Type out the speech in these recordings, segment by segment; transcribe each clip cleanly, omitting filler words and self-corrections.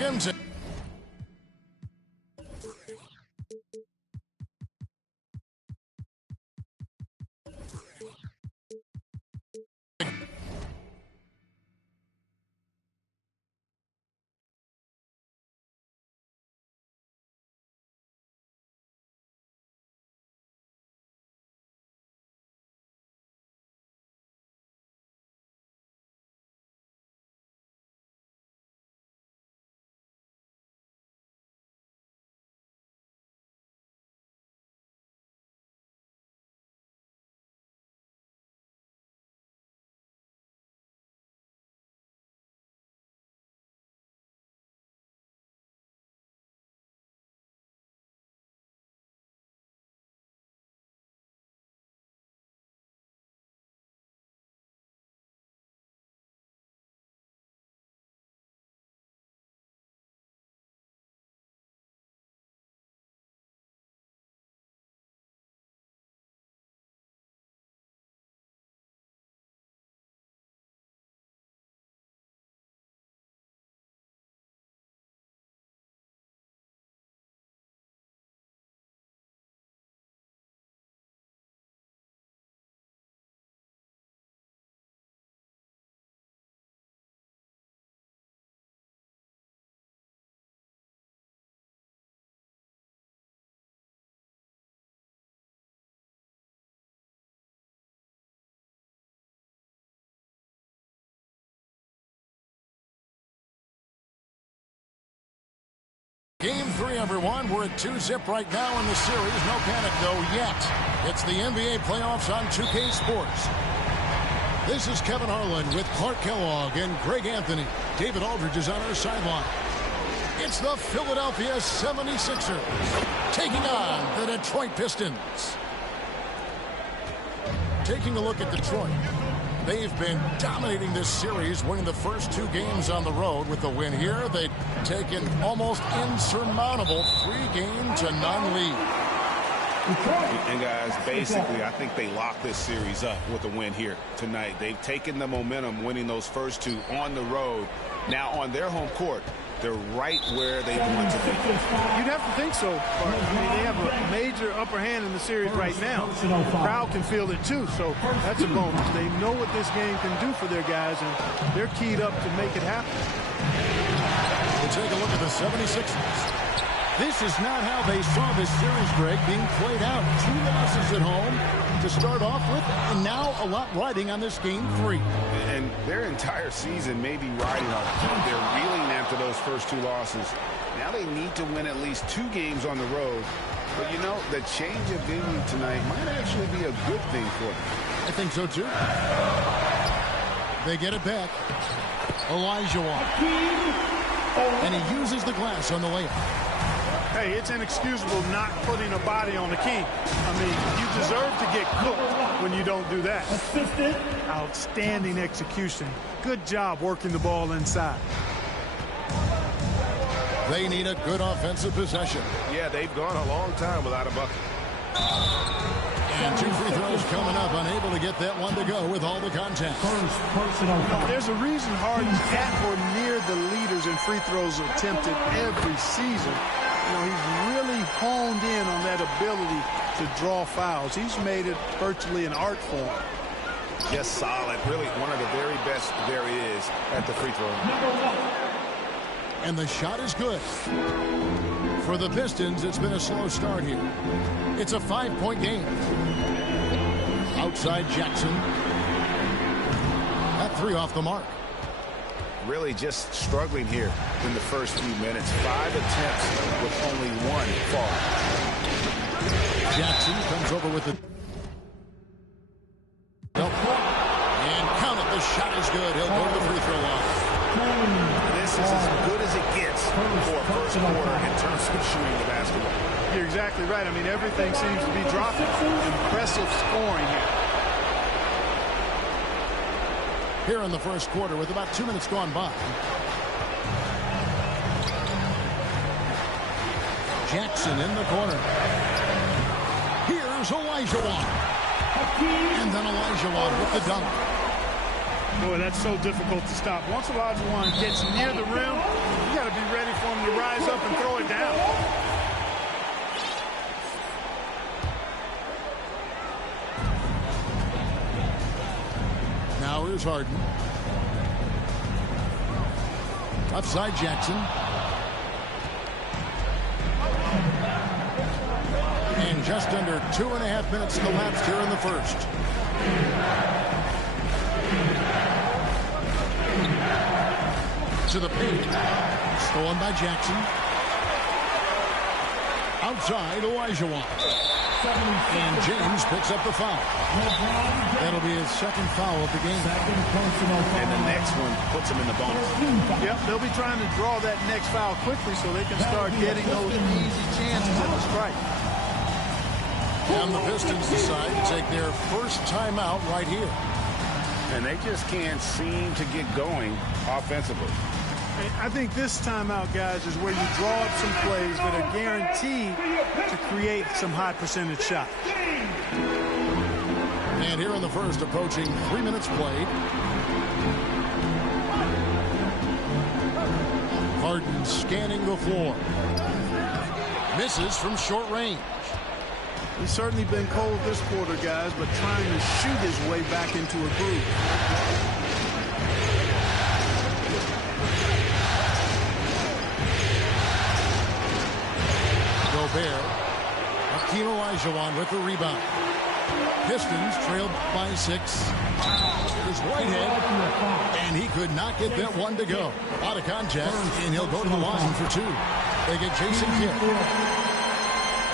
Kimson. Game 3, everyone. We're at 2-0 right now in the series. No panic, though, yet. It's the NBA playoffs on 2K Sports. This is Kevin Harlan with Clark Kellogg and Greg Anthony. David Aldridge is on our sideline. It's the Philadelphia 76ers taking on the Detroit Pistons. Taking a look at Detroit. They've been dominating this series, winning the first 2 games on the road. With the win here, they've taken almost insurmountable 3-0 lead. And guys, basically, I think they locked this series up with a win here tonight. They've taken the momentum, winning those first 2 on the road. Now on their home court, they're right where they want to be. You'd have to think so. I mean, they have a major upper hand in the series right now. The crowd can feel it too, so that's a bonus. They know what this game can do for their guys, and they're keyed up to make it happen. We'll take a look at the 76ers. This is not how they saw this series, Greg, being played out. 2 losses at home to start off with, and now a lot riding on this game 3. And their entire season may be riding on it. They're reeling after those first 2 losses. Now they need to win at least 2 games on the road. But, you know, the change of venue tonight might actually be a good thing for them. I think so, too. They get it back. Olajuwon. And he uses the glass on the layup. Hey, it's inexcusable not putting a body on the king. I mean, you deserve to get cooked when you don't do that. Outstanding execution. Good job working the ball inside. They need a good offensive possession. Yeah, they've gone a long time without a bucket. And 2 free throws coming up, unable to get that one to go with all the contact. There's a reason Harden's at or near the leaders in free throws attempted every season. You know, he's really honed in on that ability to draw fouls. He's made it virtually an art form. Just solid. Really one of the very best there is at the free throw. And the shot is good. For the Pistons, it's been a slow start here. It's a 5-point game. Outside Jackson. That 3 off the mark. Really just struggling here in the first few minutes. 5 attempts with only 1 fall. Jackson comes over with the... And count it. The shot is good. He'll go to the free throw line. This is as good as it gets for first quarter in terms of shooting the basketball. You're exactly right. I mean, everything seems to be dropping. Impressive scoring here. Here in the first quarter with about 2 minutes gone by. Jackson in the corner. Here's Olajuwon. And then Olajuwon with the dunk. Boy, that's so difficult to stop. Once Olajuwon gets near the rim, you got to be ready for him to rise up and throw it down. Now here's Harden. Outside Jackson. And just under 2.5 minutes elapsed here in the first. To the paint. Stolen by Jackson. Outside Olajuwon. And James picks up the foul. That'll be his second foul of the game. And the next one puts him in the bonus. Yep, they'll be trying to draw that next foul quickly so they can start getting those easy chances at the strike. And the Pistons decide to take their first timeout right here. And they just can't seem to get going offensively. I think this timeout, guys, is where you draw up some plays that are guaranteed to create some high percentage shots. And here in the first, approaching 3 minutes played. Harden scanning the floor. Misses from short range. He's certainly been cold this quarter, guys, but trying to shoot his way back into a groove. Gobert. Hakeem Olajuwon with the rebound. Pistons trailed by 6. Here's Whitehead, and he could not get that one to go. Out of contact, and he'll go to the line for 2. They get Jason Kidd.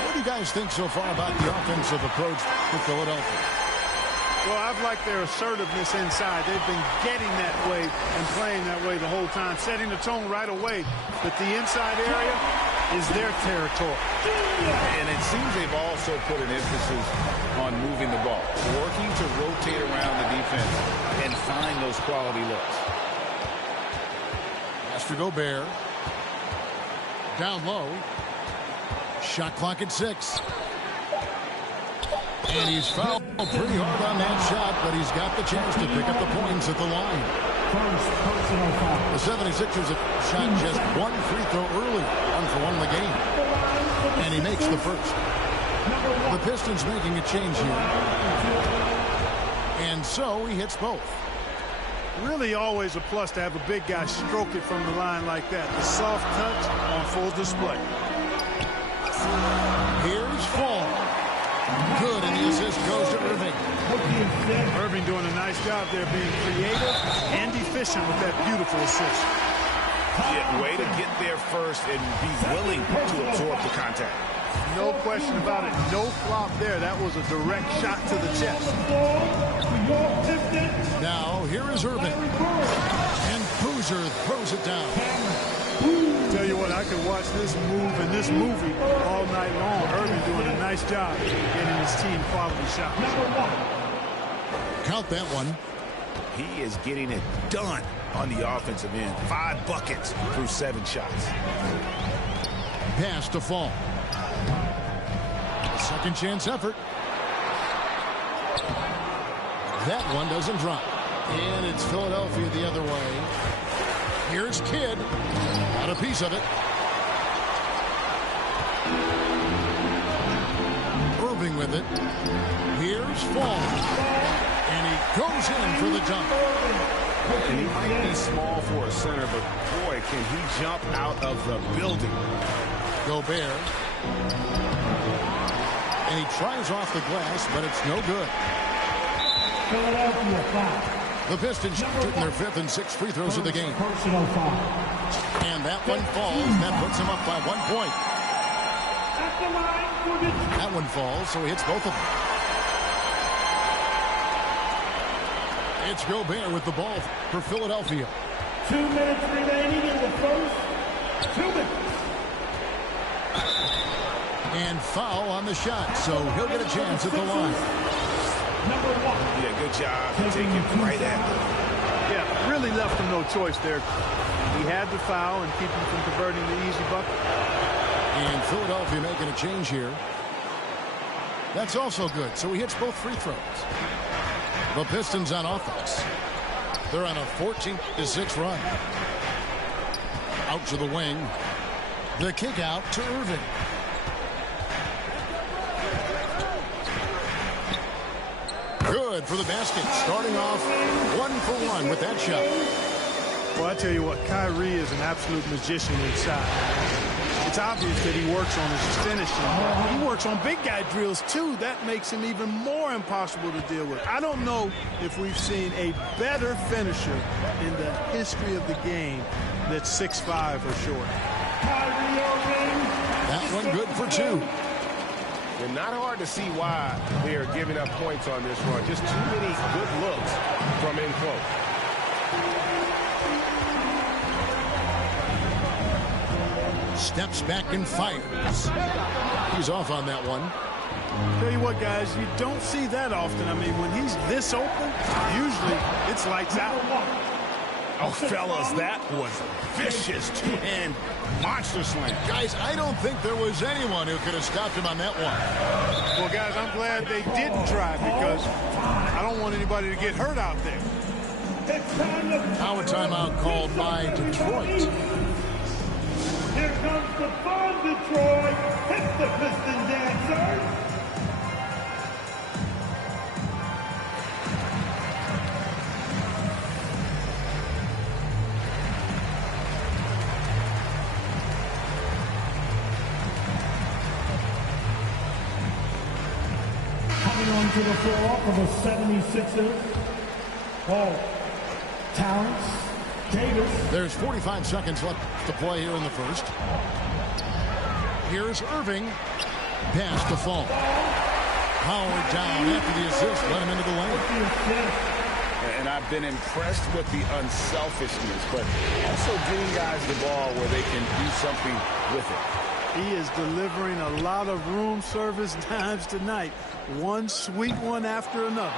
What do you guys think so far about the offensive approach for Philadelphia? Well, I've liked their assertiveness inside. They've been getting that way and playing that way the whole time, setting the tone right away. But the inside area is their territory. And it seems they've also put an emphasis on moving the ball, working to rotate around the defense and find those quality looks. As for Gobert, down low. Shot clock at 6. And he's fouled pretty hard on that shot, but he's got the chance to pick up the points at the line. The 76ers have shot just 1 free throw early, 1 for 1 in the game. And he makes the first. The Pistons making a change here. And so he hits both. Really always a plus to have a big guy stroke it from the line like that. The soft touch on full display. Here's Fall. Good, and the assist goes to Irving. Irving doing a nice job there being creative and efficient with that beautiful assist. Yeah, way to get there first and be willing to absorb the contact. No question about it. No flop there. That was a direct shot to the chest. Now, here is Irving. And Boozer throws it down. Tell you what, I could watch this move and this movie all night long. Irving doing a nice job getting his team quality shots. Count that one. He is getting it done on the offensive end. 5 buckets through 7 shots. Pass to Fall. Second chance effort. That one doesn't drop. And it's Philadelphia the other way. Here's Kidd. Got a piece of it. Irving with it. Here's Fall. And he goes in for the dunk. And he might be small for a center, but boy, can he jump out of the building. Gobert. And he tries off the glass, but it's no good. Philadelphia foul. The Pistons shooting their 5th and 6th free throws of the game. Personal foul. And that one falls. That puts him up by 1 point. That one falls, so he hits both of them. It's Gobert with the ball for Philadelphia. 2 minutes remaining in the first. 2 minutes. And foul on the shot, so he'll get a chance at the line. Number 1. Yeah, good job. Take it right at them. Yeah, really left him no choice there. He had the foul and keep him from converting the easy bucket. And Philadelphia making a change here. That's also good, so he hits both free throws. The Pistons on offense. They're on a 14-6 run. Out to the wing. The kick out to Irving. Good for the basket. Starting off 1-for-1 with that shot. Well, I tell you what, Kyrie is an absolute magician inside. It's obvious that he works on his finishing. He works on big guy drills, too. That makes him even more impossible to deal with. I don't know if we've seen a better finisher in the history of the game that's 6'5" or shorter. That one good for 2. And not hard to see why they are giving up points on this run. Just too many good looks from in close. Steps back and fires. He's off on that one. Tell you what, guys, you don't see that often. I mean, when he's this open, usually it's lights out. Oh, fellas, that was a vicious two-hand monster slam. Guys, I don't think there was anyone who could have stopped him on that one. Well, guys, I'm glad they didn't try because I don't want anybody to get hurt out there. Now a timeout called by Detroit. Here comes the fun, Detroit. Hit the Piston Dancer. Coming onto the floor for the 76ers. Talents. Davis. There's 45 seconds left to play here in the first. Here's Irving. Pass to Fall. Howard down after the assist. Let him into the lane. And I've been impressed with the unselfishness, but also giving guys the ball where they can do something with it. He is delivering a lot of room service times tonight. One sweet one after another.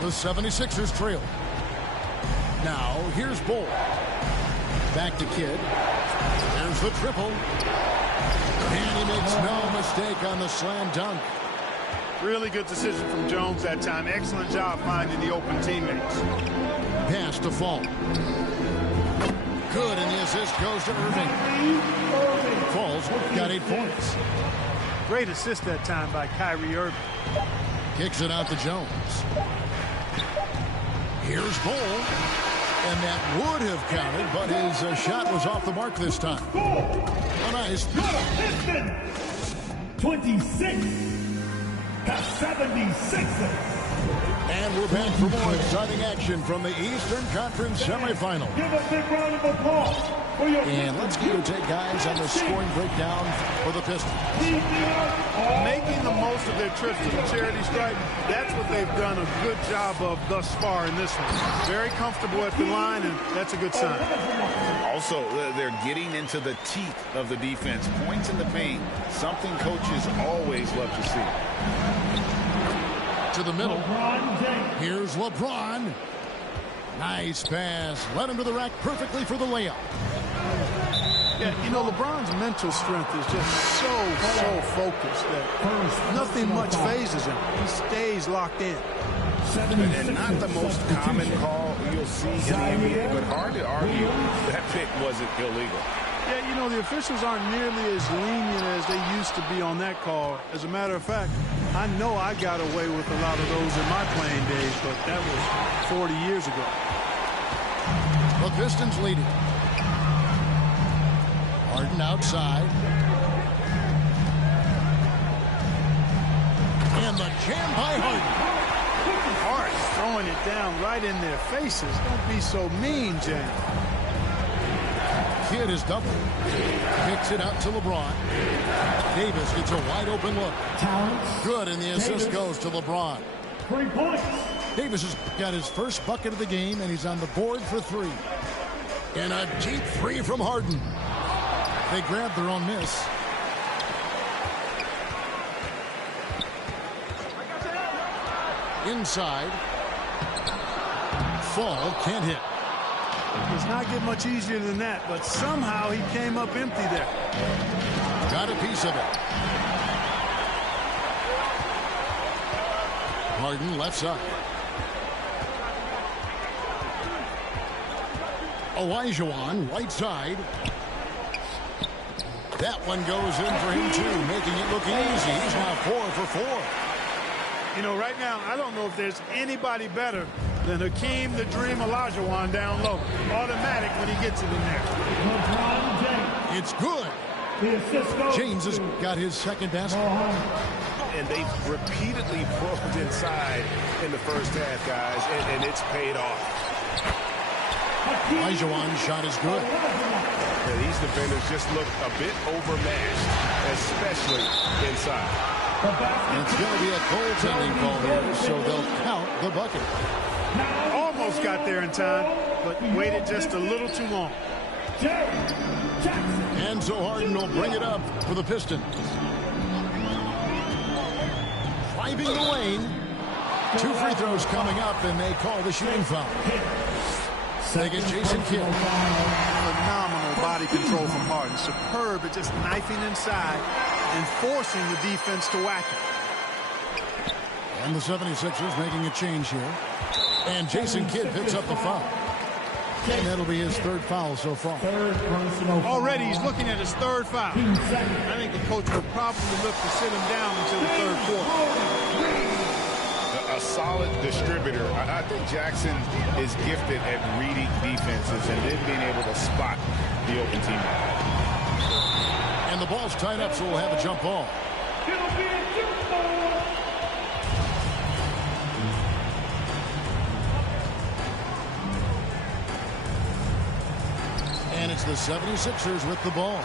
The 76ers trail. Now, here's Bull. Back to Kidd. There's the triple. And he makes no mistake on the slam dunk. Really good decision from Jones that time. Excellent job finding the open teammates. Pass to Fall. Good, and the assist goes to Irving. Falls got 8 points. Great assist that time by Kyrie Irving. Kicks it out to Jones. Here's Bull. And that would have counted, but his shot was off the mark this time. Oh, nice. 26. The 76ers. And we're back for more exciting action from the Eastern Conference semifinal. Give a big round of applause for your And let's get your take, guys, on the scoring breakdown for the Pistons. Making the most of their trips to the charity stripe, that's what they've done a good job of thus far in this one. Very comfortable at the line, and that's a good sign. Also, they're getting into the teeth of the defense. Points in the paint, something coaches always love to see. To the middle. Here's LeBron. Nice pass. Led him to the rack perfectly for the layup. Yeah, you know, LeBron's mental strength is just so focused that nothing much phases him. He stays locked in. And not the most common call you'll see in the NBA, but hard to argue that pick wasn't illegal. Yeah, you know, the officials aren't nearly as lenient as they used to be on that call. As a matter of fact, I know I got away with a lot of those in my playing days, but that was 40 years ago. The Pistons leading. Harden outside. And the jam by Harden. Harden throwing it down right in their faces. Don't be so mean, James. Kidd is double. Kicks it out to LeBron. Davis gets a wide open look. Good, and the assist goes to LeBron. 3 points. Davis has got his first bucket of the game, and he's on the board for 3. And a deep 3 from Harden. They grabbed their own miss. Inside. Fall can't hit. Does not get much easier than that, but somehow he came up empty there. Got a piece of it. Harden left side. Olajuwon, right side. That one goes in for him, too, making it look easy. He's now 4 for 4. You know, right now, I don't know if there's anybody better than Hakeem the Dream Olajuwon down low. Automatic when he gets it in there. It's good. James has got his second basket. And they've repeatedly probed inside in the first half, guys, and it's paid off. Olajuwon's shot is good. And these defenders just look a bit overmatched, especially inside. And it's going to be a goaltending call here, so they'll count the bucket. Almost got there in time, but waited just a little too long. And so Harden will bring it up for the Pistons. Driving the lane. 2 free throws coming up, and they call the shooting foul. They get Jason Kidd. Phenomenal body control from Harden. Superb at just knifing inside and forcing the defense to whack it. And the 76ers making a change here. And Jason Kidd picks up the foul. And that'll be his 3rd foul so far. Already he's looking at his 3rd foul. I think the coach will probably look to sit him down until the 3rd quarter. A solid distributor. I think Jackson is gifted at reading defenses and then being able to spot the open teammate. And the ball's tied up, so we'll have a jump ball. And it's the 76ers with the ball.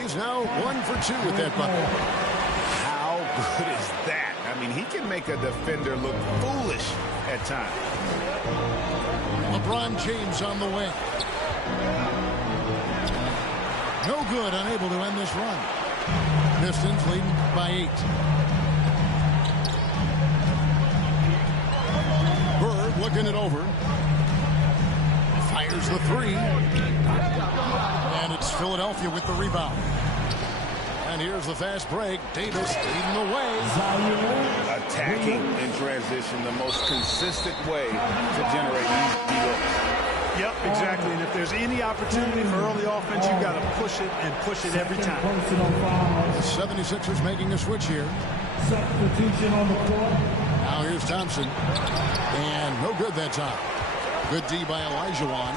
He's now 1 for 2 with that bucket. How good is that? I mean, he can make a defender look foolish at times. LeBron James on the wing. No good, unable to end this run. Pistons leading by 8. Bird looking it over. Fires the 3. And it's Philadelphia with the rebound. And here's the fast break. Davis leading the way. Attacking in transition, the most consistent way to generate easy looks. Yep, exactly. And if there's any opportunity for early offense, you've got to push it and push it every time. The 76ers making a switch here. Substitution on the court. Now here's Thompson. And no good that time. Good D by Olajuwon.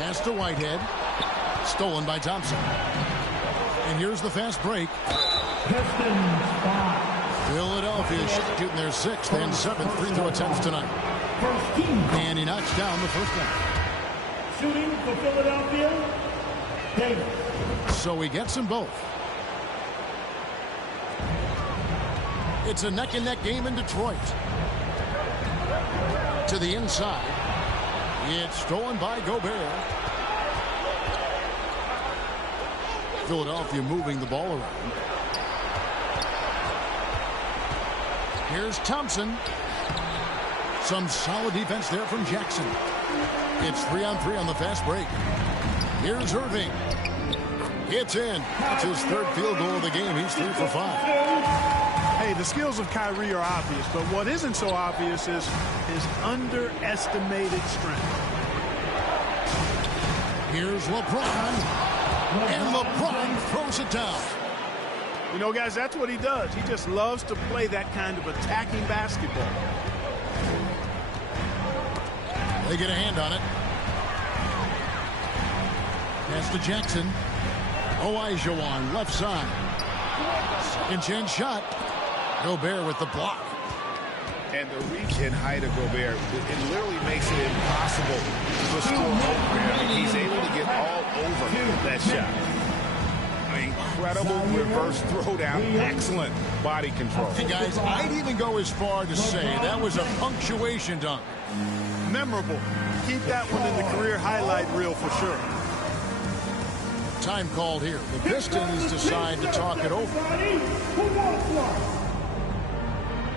Pass to Whitehead. Stolen by Thompson. And here's the fast break. Philadelphia shooting their 6th and 7th free throw attempts tonight. And he knocks down the first one. Shooting for Philadelphia, Davis. So he gets them both. It's a neck-and-neck game in Detroit. To the inside. It's stolen by Gobert. Philadelphia moving the ball around. Here's Thompson. Some solid defense there from Jackson. It's 3-on-3 on the fast break. Here's Irving. It's in. That's his 3rd field goal of the game. He's 3 for 5. Hey, the skills of Kyrie are obvious, but what isn't so obvious is his underestimated strength. Here's LeBron. And LeBron throws it down. You know, guys, that's what he does. He just loves to play that kind of attacking basketball. They get a hand on it. Pass to Jackson. Olajuwon, left side. Second chance shot. Gobert with the block. And the reach and height of Gobert, it literally makes it impossible to score over him. He's able to get all over that shot. Incredible reverse throwdown. Excellent body control. Hey, guys, I'd even go as far to say that was a punctuation dunk. Memorable. Keep that one in the career highlight reel for sure. Time called here. The Pistons decide to talk it over.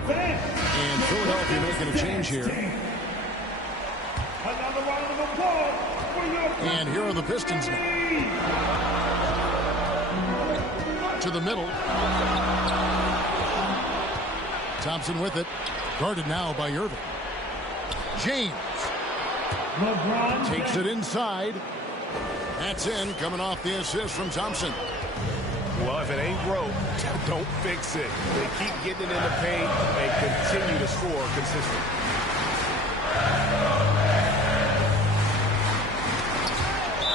And Philadelphia making a change here. And here are the Pistons now. To the middle. Thompson with it. Guarded now by Irving. James. LeBron Takes it inside. That's in, coming off the assist from Thompson. Well, if it ain't broke, don't fix it. They keep getting it in the paint and continue to score consistently.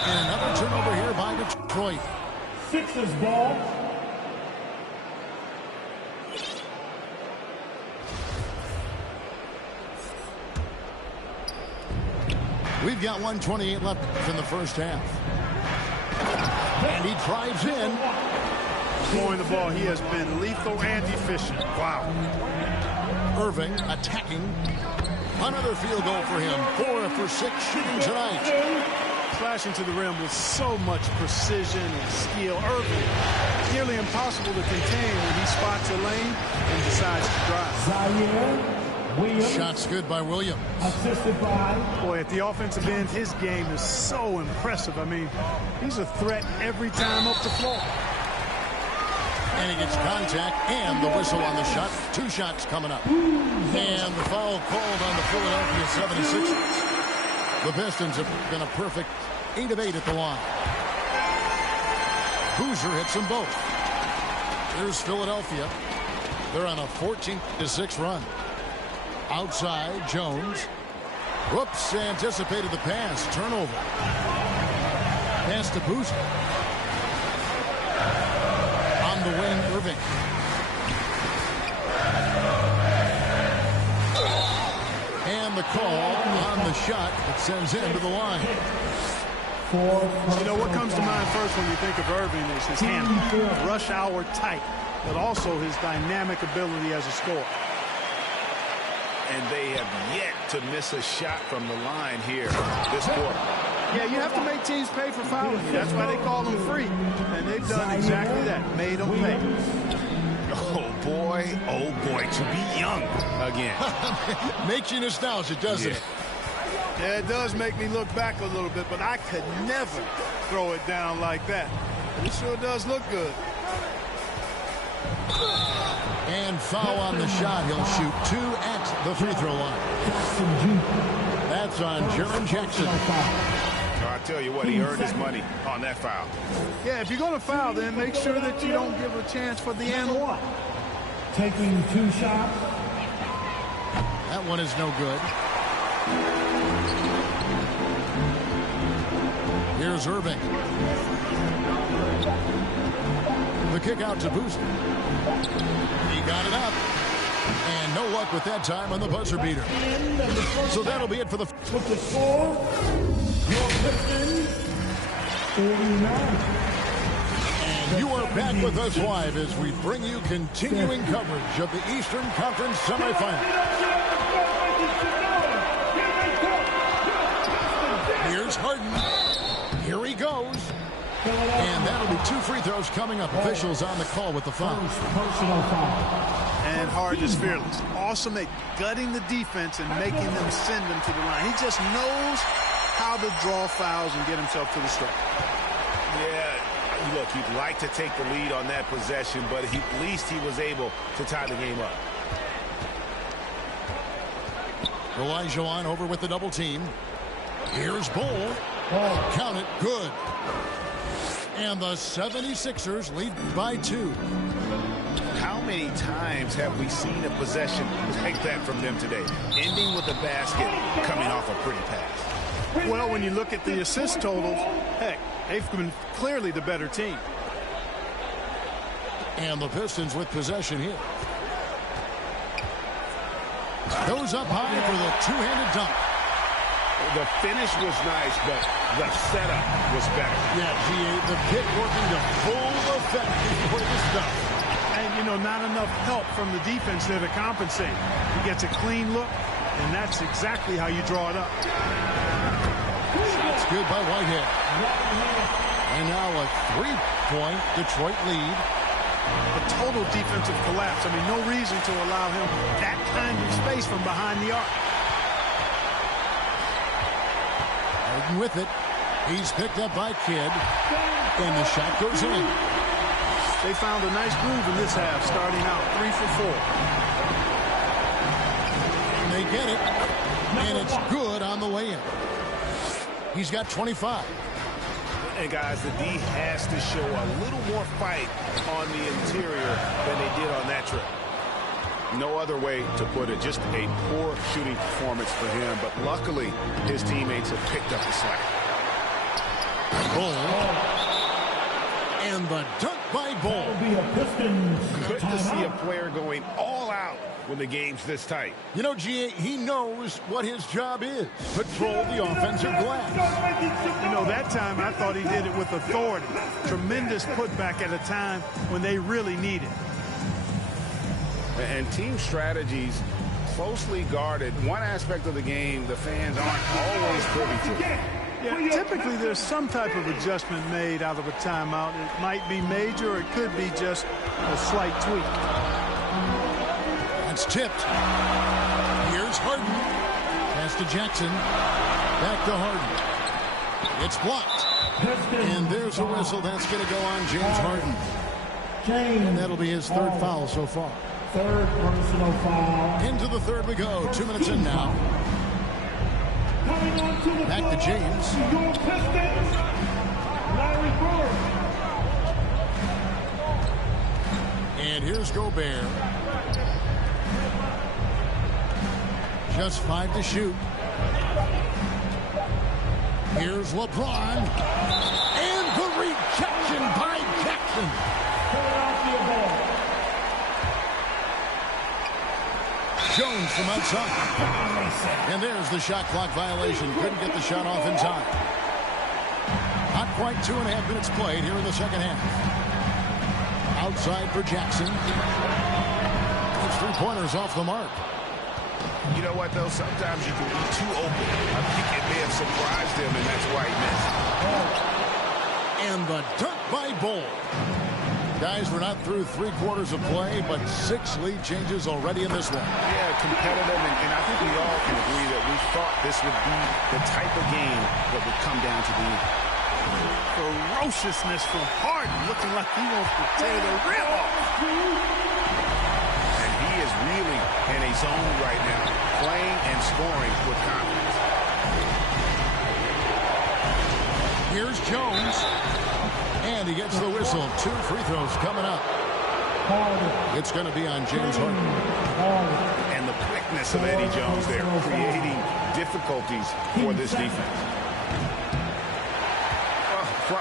And another turnover here by Detroit. Sixers ball. We've got 1:28 left in the first half. And he drives in. Scoring the ball, he has been lethal and efficient. Wow. Irving attacking. Another field goal for him. 4 for 6 shooting tonight. Slashing to the rim with so much precision and skill. Irving, nearly impossible to contain when he spots a lane and decides to drive. Zaire Williams. Shots good by Williams. Assisted by. Boy, at the offensive end, his game is so impressive. I mean, he's a threat every time up the floor. And he gets contact and the whistle on the shot. 2 shots coming up. And the foul called on the Philadelphia 76ers. The Pistons have been a perfect 8 of 8 at the line. Boozer hits them both. Here's Philadelphia. They're on a 14-6 run. Outside, Jones. Whoops, anticipated the pass. Turnover. Pass to Boozer. On the wing, Irving. And the call on the shot that sends him to the line. You know, what comes to mind first when you think of Irving is his handle. Rush hour tight, but also his dynamic ability as a scorer. And they have yet to miss a shot from the line here this quarter. Yeah, you have to make teams pay for fouling you. That's why they call them free. And they've done exactly that, made them pay. Oh boy, to be young again. Makes you nostalgic, doesn't it? Yeah, it does make me look back a little bit, but I could never throw it down like that. It sure does look good. And foul on the shot. He'll shoot 2 at the free throw line. That's on Jaren Jackson. I tell you what, he earned his money on that foul. Yeah, if you're going to foul, then make sure that you don't give a chance for the and one. Taking 2 shots. That one is no good. Here's Irving. The kick out to Boozer. He got it up. And no luck with that time on the buzzer beater. So that'll be it for the... With the score, your Pistons, 49. And you are back with us live as we bring you continuing coverage of the Eastern Conference semifinals. Here's Harden. Here he goes. And that'll be 2 free throws coming up. Officials on the call with the foul. Personal foul. And Harden is fearless. Awesome at gutting the defense and making them send them to the line. He just knows how to draw fouls and get himself to the stripe. Yeah, look, he'd like to take the lead on that possession, but at least he was able to tie the game up. Elijah over with the double team. Here's Bull. Count it. Good. And the 76ers lead by 2. How many times have we seen a possession like that from them today? Ending with a basket, coming off a pretty pass. Well, when you look at the assist totals, heck, they've been clearly the better team. And the Pistons with possession here. Goes up high for the 2-handed dunk. The finish was nice, but the setup was better. Yeah, GA, the pick working to full effect before the stuff. And, you know, not enough help from the defense there to compensate. He gets a clean look, and that's exactly how you draw it up. That's good by Whitehead. And now a 3-point Detroit lead. A total defensive collapse. I mean, no reason to allow him that kind of space from behind the arc. Harden with it. He's picked up by Kidd. And the shot goes in. They found a nice groove in this half, starting out 3 for 4. They get it, and it's good on the way in. He's got 25. And guys, the D has to show a little more fight on the interior than they did on that trip. No other way to put it. Just a poor shooting performance for him. But luckily, his teammates have picked up the slack. Bull. And the dunk by Bull. Good to see a player going all out when the game's this tight. You know, G.A., he knows what his job is. Patrol the offensive glass. You know, that time I thought he did it with authority. Tremendous putback at a time when they really need it. And team strategies closely guarded. One aspect of the game the fans aren't always privy to. Yeah, typically there's some type of adjustment made out of a timeout. It might be major or it could be just a slight tweak. It's tipped. Here's Harden. Pass to Jackson. Back to Harden. It's blocked. And there's a whistle. That's going to go on James Harden. And that'll be his third foul so far. Third personal foul. Into the third we go. 2 minutes in now. Back to James. Your Pistons, Larry Bird. And here's Gobert. Just 5 to shoot. Here's LeBron. And the rejection by Jackson. Jones from outside. And there's the shot clock violation. Couldn't get the shot off in time. Not quite 2.5 minutes played here in the second half. Outside for Jackson. Those 3-pointers off the mark. You know what, though? Sometimes you can be too open. I think it may have surprised him, and that's why he missed. And the dunk by Bull. Guys, we're not through 3 quarters of play, but 6 lead changes already in this one. Yeah, competitive, and I think we all can agree that we thought this would be the type of game that would come down to the end. Ferociousness from Harden, looking like he wants to tear the rim off. And he is really in a zone right now, playing and scoring with confidence. Here's Jones. And he gets the whistle. 2 free throws coming up. It's going to be on James Harden. And the quickness of Eddie Jones there, creating difficulties for this defense.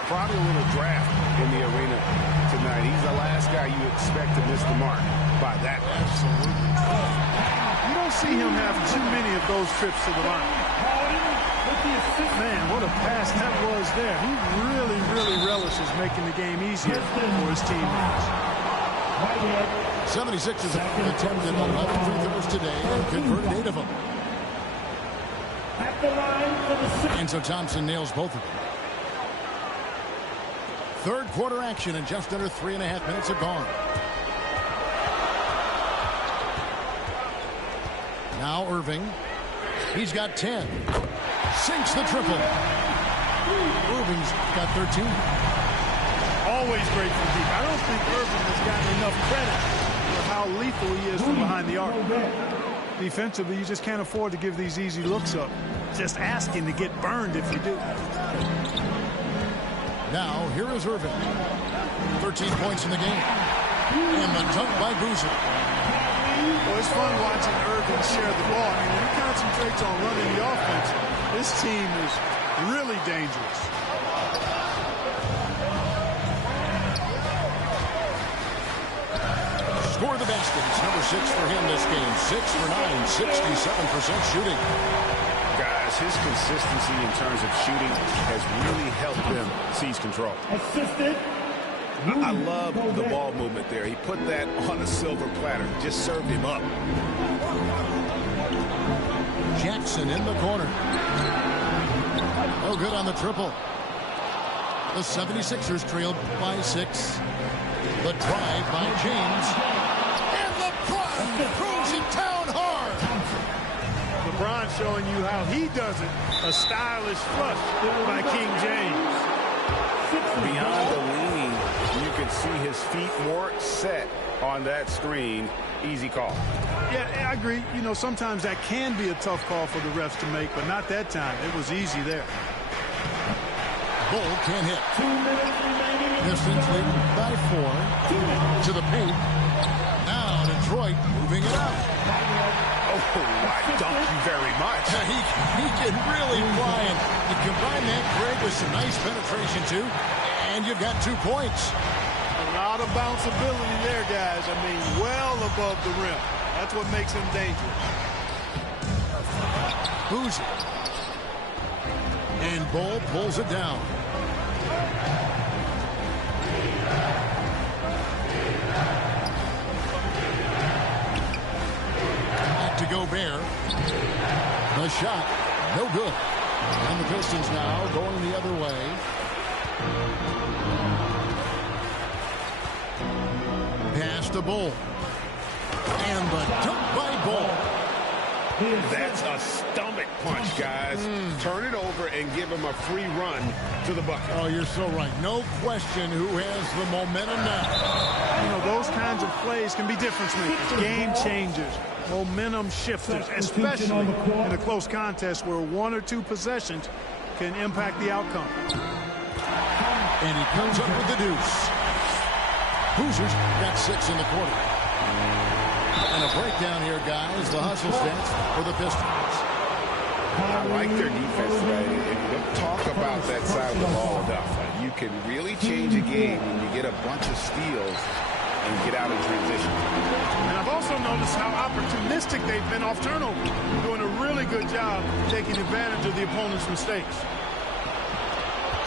Probably a little draft in the arena tonight. He's the last guy you expect to miss the mark by that. Absolutely. You don't see him have too many of those trips to the line. Man, what a pass that was there. He really, really relishes making the game easier for his teammates. 76ers attempted 11 free throws today and converted 8 of them. And so Thompson nails both of them. Third quarter action and just under 3.5 minutes have gone. Now Irving. He's got 10. Sinks the triple. Irving's got 13. Always great from deep. I don't think Irving has gotten enough credit for how lethal he is from behind the arc. Defensively, you just can't afford to give these easy looks up. Just asking to get burned if you do. Now, here is Irving. 13 points in the game. And the dunk by Boozer. Well, it's fun watching Irving share the ball. I mean, when he concentrates on running the offense, this team is really dangerous. Score the basket. It's number 6 for him this game. 6 for 9, 67% shooting. Guys, his consistency in terms of shooting has really helped them seize control. Assisted. I love the ball movement there. He put that on a silver platter. Just served him up. Jackson in the corner. No good on the triple. The 76ers trailed by 6. The drive by James. And LeBron throws it down hard. LeBron showing you how he does it. A stylish flush by King James. Beyond the leaning, you can see his feet more set on that screen. Easy call. Yeah, I agree. You know, sometimes that can be a tough call for the refs to make, but not that time. It was easy there. Bull can't hit. Pistons leading by 4 to the paint. Now Detroit moving it up. Oh, thank you very much. He can really fly, and you combine that, Greg, with some nice penetration, too, and you've got 2 points. A lot of bounceability there, guys. I mean, well above the rim. That's what makes him dangerous. Boozer. And Bull pulls it down. Back to Gobert. The shot, no good. And the Pistons now going the other way. Pass to Bull. And the dunk by Bull. That's a stomach punch, guys. Turn it over and give him a free run to the bucket. Oh, you're so right. No question who has the momentum now. You know, those kinds of plays can be difference makers, game changers, momentum shifters, especially in a close contest where 1 or 2 possessions can impact the outcome. And he comes up with the deuce. Hoosiers got 6 in the quarter. And a breakdown here, guys. The hustle stats for the Pistons. I like their defense today. If you don't talk about that side of the ball enough, you can really change a game when you get a bunch of steals and get out in transition. And I've also noticed how opportunistic they've been off turnover, doing a really good job taking advantage of the opponent's mistakes.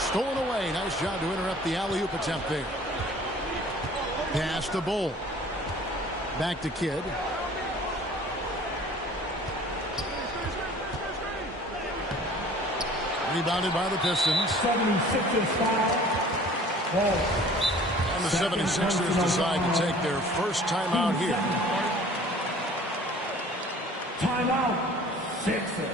Stolen away. Nice job to interrupt the alley-oop attempt there. Pass to Bull. Back to Kidd. Rebounded by the Pistons. 76ers foul. Ball. And the 76ers decide to take their first timeout here. Timeout. Sixers.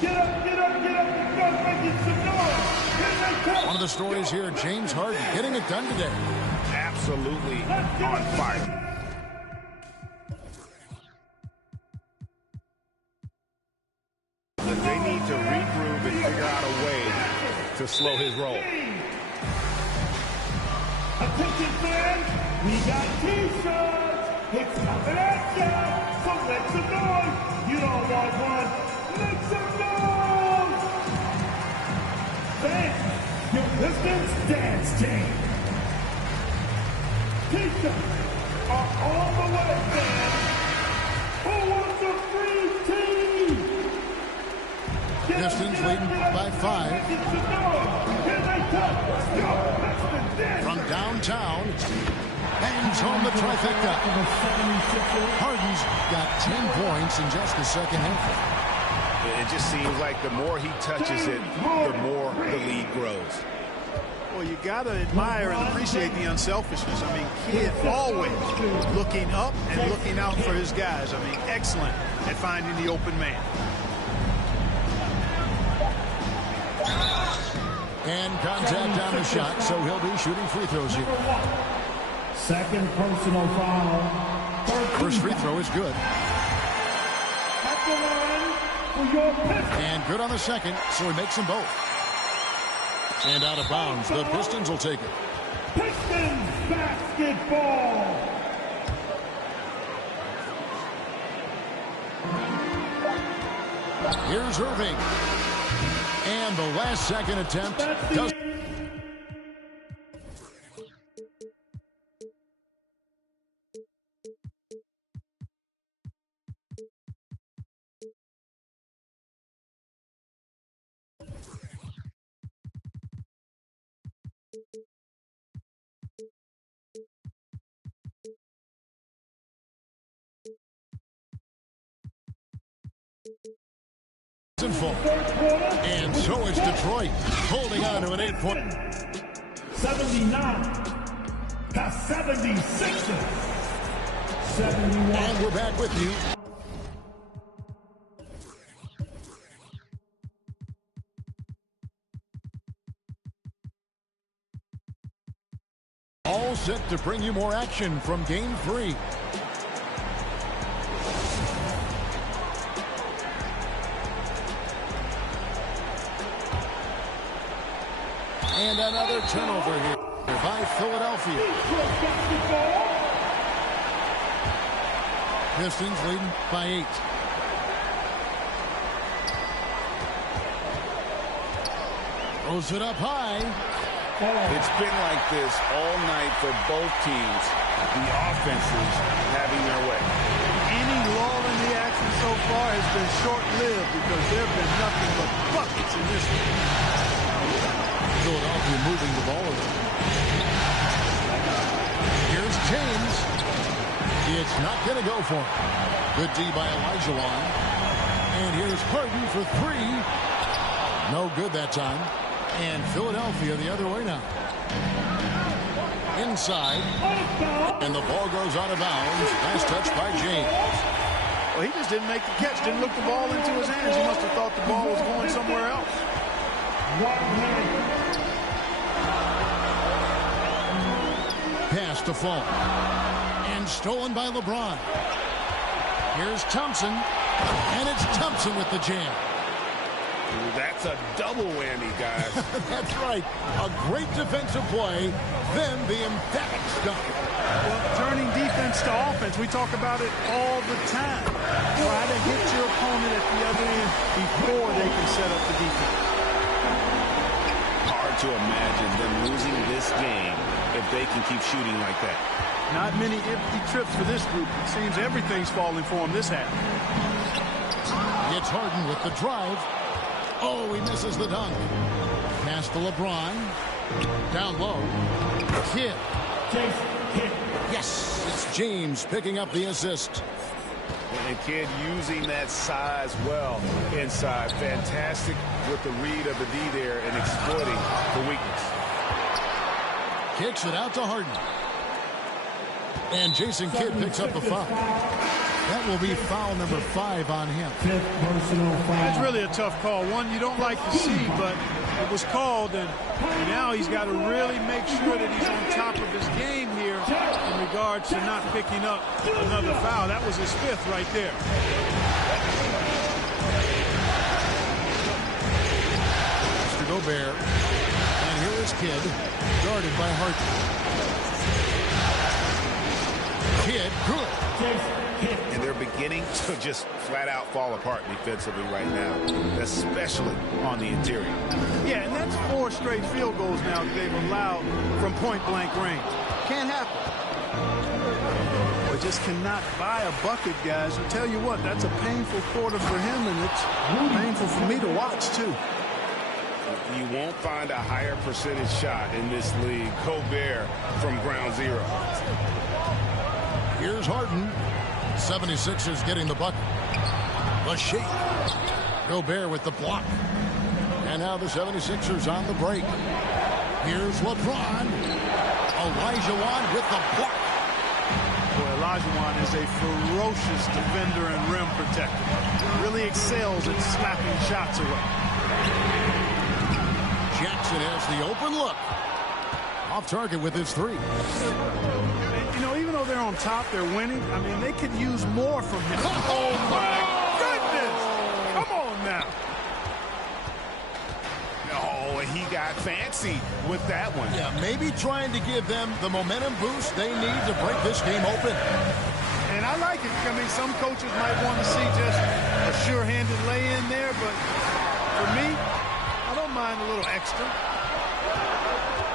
Get up, get up, get up. You guys making some noise. One of the stories here, James Harden getting it done today. Absolutely on fire. They need to regroup and figure out a way to slow his roll. Attention fans, we got t-shirts. It's coming at ya. So make some noise. You don't want one. Make some noise. Fans, your Pistons dance team. T-shirts are on the way, fans. Who wants a free tee? Pistons leading by 5. Here they come. Let's go. Pistons dance. From downtown, bangs home the trifecta. Harden's got 10 points in just the second half. It just seems like the more he touches it, the more the lead grows. Well, you got to admire and appreciate the unselfishness. I mean, Kidd always looking up and looking out for his guys. I mean, excellent at finding the open man. And contact on the shot, so he'll be shooting free throws here. Second personal foul. First free throw is good. At the line for your Pistons. And good on the second, so he makes them both. And out of bounds, the Pistons will take it. Pistons basketball. Here's Irving. And the last second attempt does. And so is Detroit, holding on to an 8-point. 79. The 76ers. 71. And we're back with you. All set to bring you more action from Game 3. And another turnover here by Philadelphia. Pistons leading by 8. Throws it up high. It's been like this all night for both teams. The offenses having their way. Any lull in the action so far has been short-lived because there have been nothing but buckets in this one. Philadelphia moving the ball around. Here's James. It's not going to go for him. Good D by Olajuwon. And here's Harden for 3. No good that time. And Philadelphia the other way now. Inside. And the ball goes out of bounds. Last touch by James. Well, he just didn't make the catch. Didn't look the ball into his hands. He must have thought the ball was going somewhere else. Pass to fall. And stolen by LeBron. Here's Thompson. And it's Thompson with the jam. That's a double whammy, guys. That's right. A great defensive play, then the emphatic dunk. Well, turning defense to offense, we talk about it all the time. Try to hit your opponent at the other end before they can set up the defense. Hard to imagine them losing this game if they can keep shooting like that. Not many empty trips for this group. It seems everything's falling for them this half. It's Harden with the drive. Oh, he misses the dunk. Pass to LeBron. Down low. Kidd. Yes, it's James picking up the assist. And Kidd using that size well inside. Fantastic with the read of the D there and exploiting the weakness. Kicks it out to Harden. And Jason Kidd picks up the foul. That will be foul number 5 on him. That's really a tough call. One you don't like to see, but it was called, and now he's got to really make sure that he's on top of his game here in regards to not picking up another foul. That was his 5th right there. Mr. Gobert. And here is Kidd, guarded by Harden. Kidd, good. And they're beginning to just flat out fall apart defensively right now, especially on the interior. Yeah, and that's 4 straight field goals now that they've allowed from point-blank range. Can't happen. They just cannot buy a bucket, guys. I'll tell you what, that's a painful quarter for him, and it's painful for me to watch, too. You won't find a higher percentage shot in this league. Gobert from ground zero. Here's Harden. 76ers getting the bucket. The shake. Gobert with the block. And now the 76ers on the break. Here's LeBron. Olajuwon with the block. Boy, Olajuwon is a ferocious defender and rim protector. Really excels at slapping shots away. Jackson has the open look. Off target with his 3. You know, even though they're on top, they're winning. I mean, they could use more from him. Oh, my goodness. Come on now. Oh, and he got fancy with that one. Yeah, maybe trying to give them the momentum boost they need to break this game open. And I like it. I mean, some coaches might want to see just a sure-handed lay-in there, but for me, I don't mind a little extra.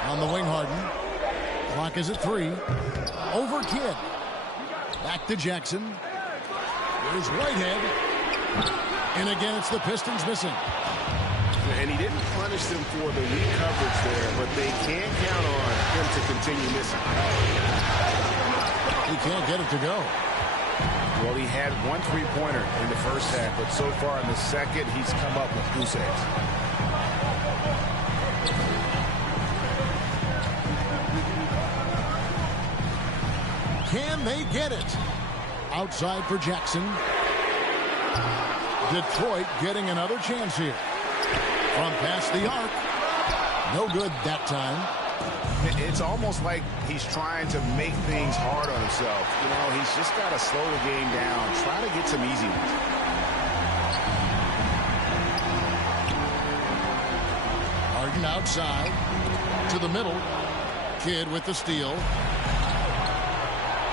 On the wing, Harden. Clock is at 3. Over Kidd. Back to Jackson. Here's Whitehead. And again, it's the Pistons missing. And he didn't punish them for the weak coverage there, but they can't count on him to continue missing. He can't get it to go. Well, he had 1 3-pointer in the first half, but so far in the second, he's come up with goose eggs. Can they get it? Outside for Jackson. Detroit getting another chance here. From past the arc. No good that time. It's almost like he's trying to make things hard on himself. You know, he's just got to slow the game down, try to get some easy ones. Harden outside to the middle. Kidd with the steal.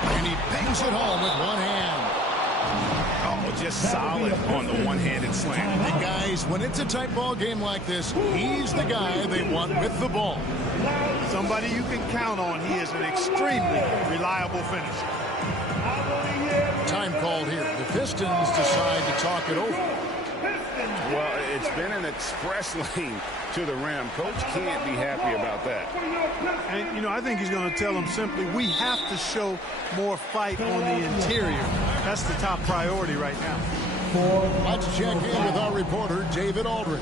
And he bangs it home with one hand. Oh, just solid on the one-handed slam. And guys, when it's a tight ball game like this, he's the guy they want with the ball. Somebody you can count on. He is an extremely reliable finisher. Time called here. The Pistons decide to talk it over. Well, it's been an express lane to the rim. Coach can't be happy about that. And, you know, I think he's going to tell them simply, we have to show more fight on the interior. That's the top priority right now. Let's check in with our reporter, David Aldridge.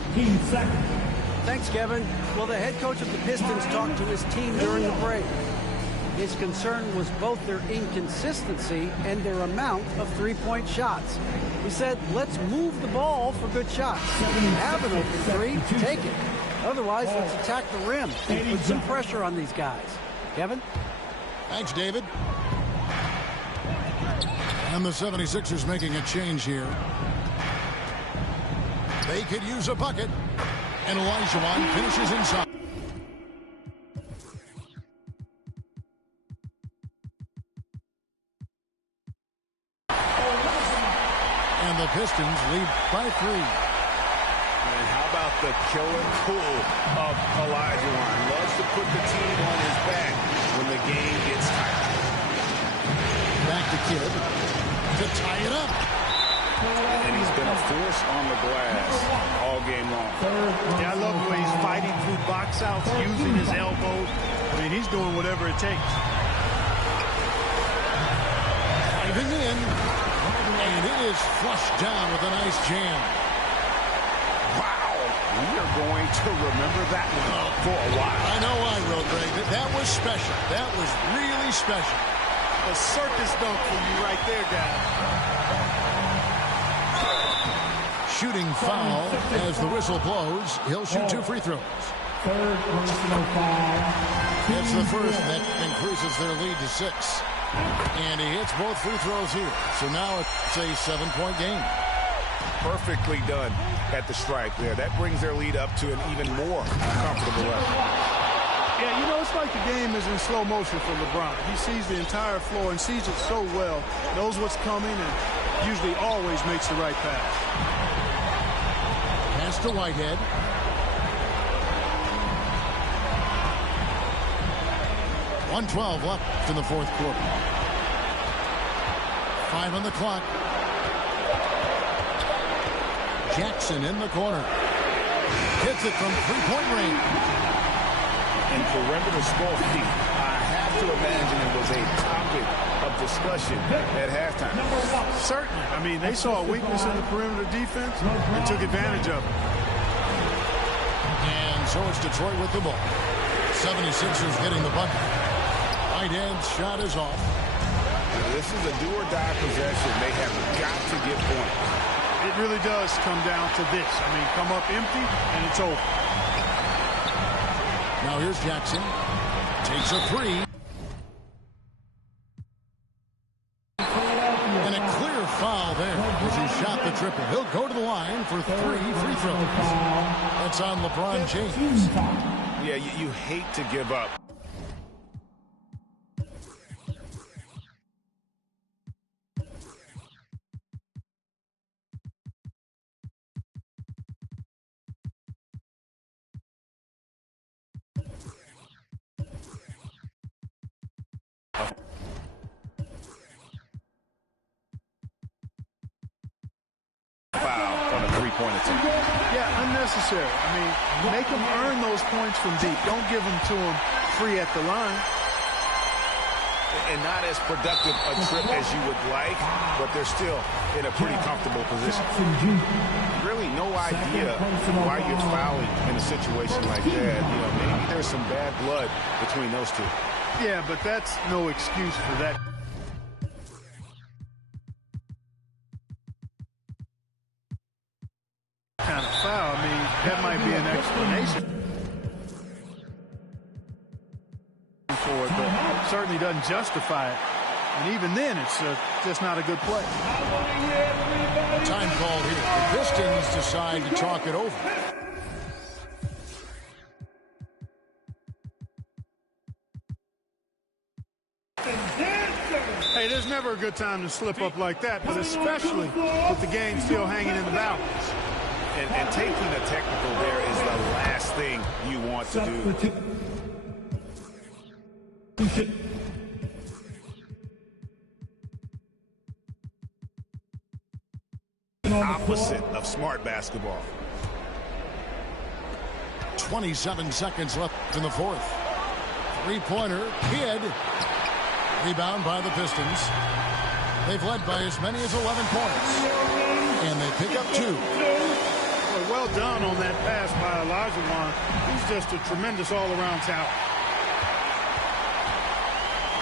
Thanks, Kevin. Well, the head coach of the Pistons talked to his team during the break. His concern was both their inconsistency and their amount of three-point shots. He said, let's move the ball for good shots. Have an open three, take it. Otherwise, let's attack the rim and put some pressure on these guys. Kevin? Thanks, David. And the 76ers making a change here. They could use a bucket. And Olajuwon finishes inside. And the Pistons lead by 3. And how about the killer cool of Olajuwon? Loves to put the team on his back when the game gets tight. Back to Kidd to tie it up. And he's been a force on the glass all game long. Yeah, I love the way he's fighting through box outs, using his elbows. I mean, he's doing whatever it takes. Driving in. And it is flushed down with a nice jam. Wow. We are going to remember that one for a while. I know I will, Greg. That was special. That was really special. A circus dunk for you right there, guys. Shooting foul as the whistle blows. He'll shoot 2 free throws. It's the first that increases their lead to 6. And he hits both free throws here. So now it's a 7-point game. Perfectly done at the stripe there. That brings their lead up to an even more comfortable level. Yeah, you know, it's like the game is in slow motion for LeBron. He sees the entire floor and sees it so well, knows what's coming, and usually always makes the right pass. Pass to Whitehead. .112 left in the fourth quarter. 5 on the clock. Jackson in the corner. Hits it from three-point range. And perimeter scoring, I have to imagine it was a topic of discussion at halftime. Certainly. I mean, they saw a weakness in the perimeter defense and took advantage of it. And so it's Detroit with the ball. 76ers getting the bucket. Whitehead's shot is off. This is a do-or-die possession. They have got to get points. It really does come down to this. I mean, come up empty, and it's over. Now here's Jackson. Takes a 3. And a clear foul there as he shot the triple. He'll go to the line for 3 free throws. That's on LeBron James. Yeah, you hate to give up. Foul on a three-point attempt. Yeah, unnecessary. I mean, make them earn those points from deep. Don't give them to them free at the line. And not as productive a trip as you would like, but they're still in a pretty comfortable position. Really no idea why you're fouling in a situation like that. You know, maybe there's some bad blood between those two. Yeah, but that's no excuse for that. Kind of foul. I mean, that might be an explanation. for it, but certainly doesn't justify it. And even then, it's just not a good play. Time called here. The Pistons decide to talk it over. Hey, there's never a good time to slip up like that, but especially with the game still hanging in the balance. And taking a technical there is the last thing you want to do. Opposite of smart basketball. 27 seconds left in the fourth. Three-pointer, Kidd. Rebound by the Pistons. They've led by as many as 11 points. And they pick up 2. Well done on that pass by Olajuwon. He's just a tremendous all-around talent.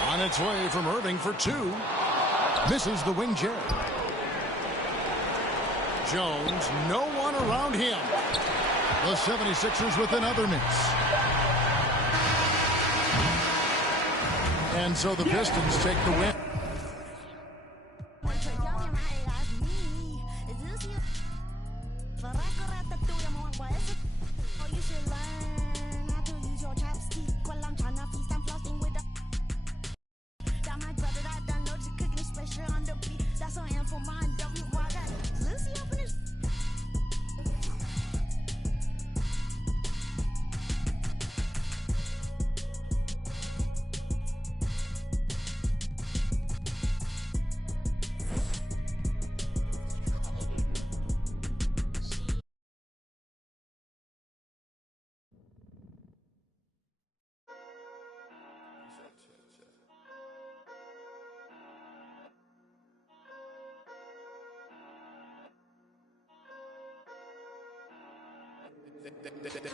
On its way from Irving for 2. Misses the wing chair. Jones, no one around him. The 76ers with another miss. And so the Pistons take the win.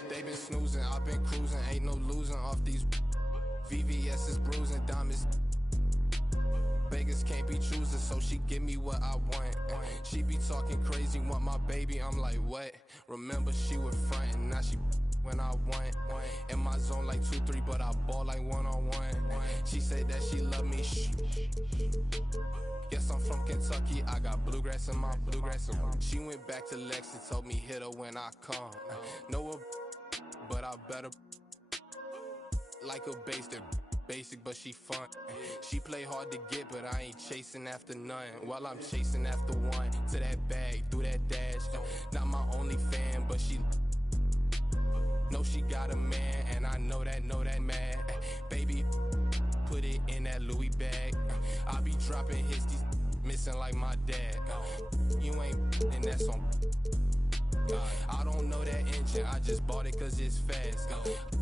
They been snoozing, I've been cruising, ain't no losing off these VVS is bruising, diamonds. Vegas can't be choosing, so she give me what I want. She be talking crazy, want my baby, I'm like, what? Remember she was frontin', now she when I want. In my zone like 2-3, but I ball like one-on-one. She said that she love me, Yes, I'm from Kentucky, I got bluegrass in my bluegrass. She went back to Lex and told me hit her when I come. Know her, but I better like a basic, but she fun. She play hard to get, but I ain't chasing after none. While I'm chasing after one, to that bag, through that dash. Not my only fan, but she know she got a man, and I know that mad. Baby, put it in that Louis bag. I be dropping hits, these missing like my dad. You ain't in that song. I don't know that engine, I just bought it cause it's fast.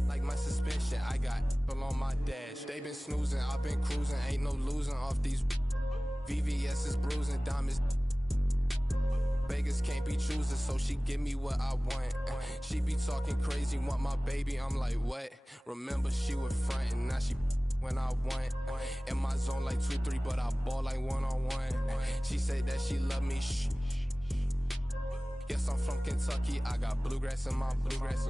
Like my suspension, I got on my dash. They been snoozing, I've been cruising, ain't no losing off these VVS is bruising, diamonds. Vegas can't be choosing, so she give me what I want. She be talking crazy, want my baby, I'm like, what? Remember she was frontin', now she when I want. In my zone like 2-3, but I ball like one-on-one. She said that she love me, Yes, I'm from Kentucky, I got bluegrass in my bluegrass.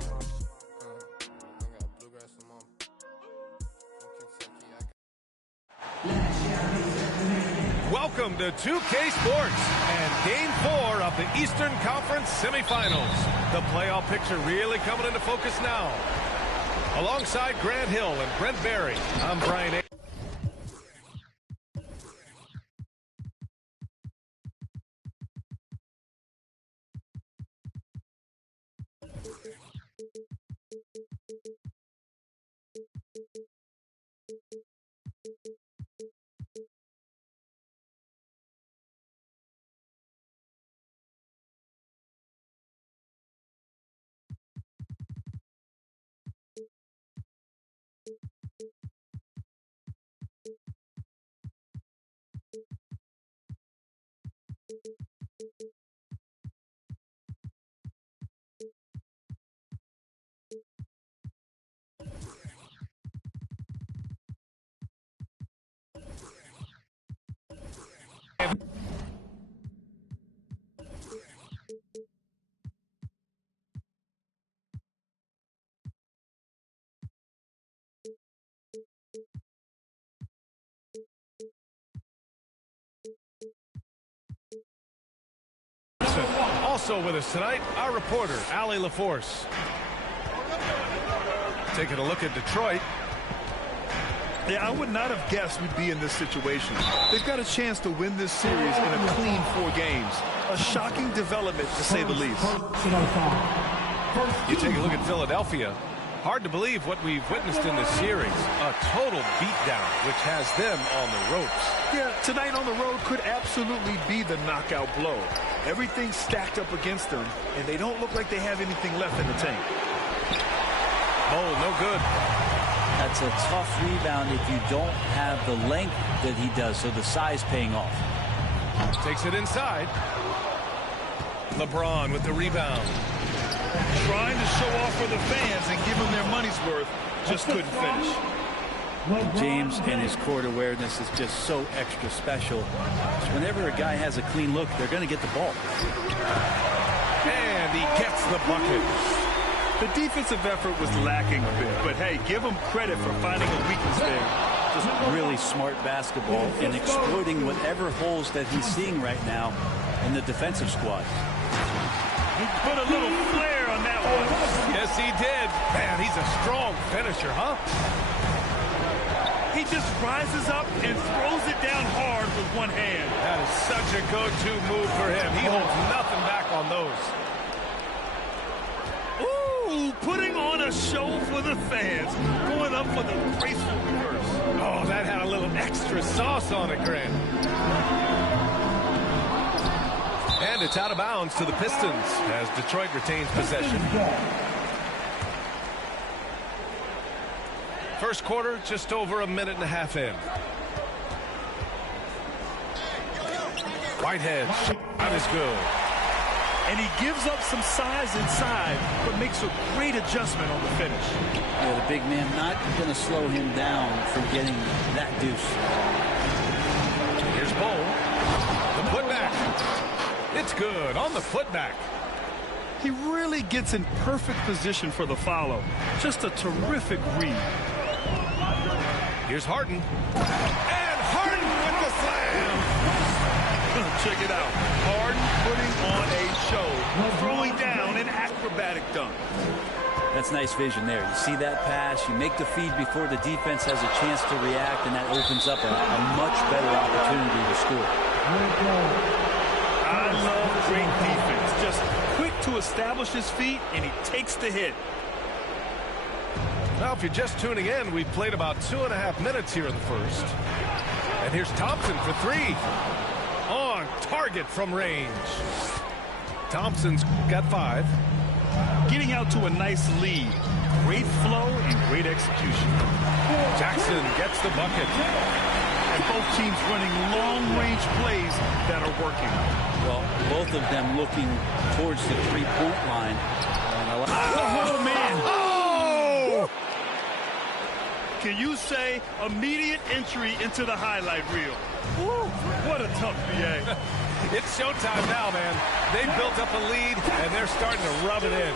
Welcome to 2K Sports and Game 4 of the Eastern Conference semifinals. The playoff picture really coming into focus now. Alongside Grant Hill and Brent Berry, I'm Brian A. Also with us tonight, our reporter, Allie LaForce. Taking a look at Detroit. Yeah, I would not have guessed we'd be in this situation. They've got a chance to win this series in a clean 4 games. A shocking development, to say the least. You take a look at Philadelphia. Hard to believe what we've witnessed in this series. A total beatdown, which has them on the ropes. Yeah, tonight on the road could absolutely be the knockout blow. Everything's stacked up against them, and they don't look like they have anything left in the tank. Oh, no good. That's a tough rebound if you don't have the length that he does, so the size paying off. Takes it inside. LeBron with the rebound. Trying to show off for the fans and give them their money's worth, just couldn't finish. James and his court awareness is just so extra special. So whenever a guy has a clean look, they're going to get the ball. And he gets the bucket. The defensive effort was lacking a bit, but hey, give him credit for finding a weakness there. Just really smart basketball and exploiting whatever holes that he's seeing right now in the defensive squad. He put a little flair on that one. Yes, he did. Man, he's a strong finisher, huh? He just rises up and throws it down hard with one hand. That is such a go-to move for him. He holds nothing back on those. Ooh, putting on a show for the fans. Going up for the graceful reverse. Oh, that had a little extra sauce on it, Grant. And it's out of bounds to the Pistons as Detroit retains possession. First quarter, just over a minute and a half in. Whitehead, shot is good. And he gives up some size inside, but makes a great adjustment on the finish. Yeah, the big man not going to slow him down from getting that deuce. Here's Bull. The putback. It's good on the putback. He really gets in perfect position for the follow. Just a terrific read. Here's Harden. And Harden with the slam. Check it out. Harden putting on a show. Throwing down an acrobatic dunk. That's nice vision there. You see that pass, you make the feed before the defense has a chance to react, and that opens up a much better opportunity to score. I love great defense. Just quick to establish his feet, and he takes the hit. Well, if you're just tuning in, we've played about 2.5 minutes here in the first. And here's Thompson for 3. On target from range. Thompson's got 5. Getting out to a nice lead. Great flow and great execution. Jackson gets the bucket. And both teams running long-range plays that are working. Well, both of them looking towards the three-point line. Oh, man. Oh! Can you say immediate entry into the highlight reel? Woo, what a tough BA. It's showtime now, man. They built up a lead, and they're starting to rub it in.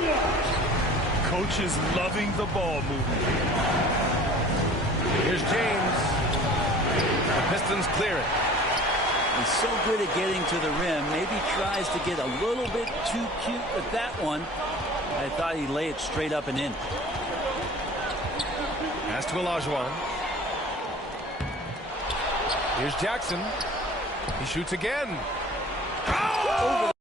Coach is loving the ball movement. Here's James. The Pistons clear it. He's so good at getting to the rim. Maybe tries to get a little bit too cute with that one. I thought he'd lay it straight up and in. Pass to Olajuwon. Here's Jackson. He shoots again. Oh!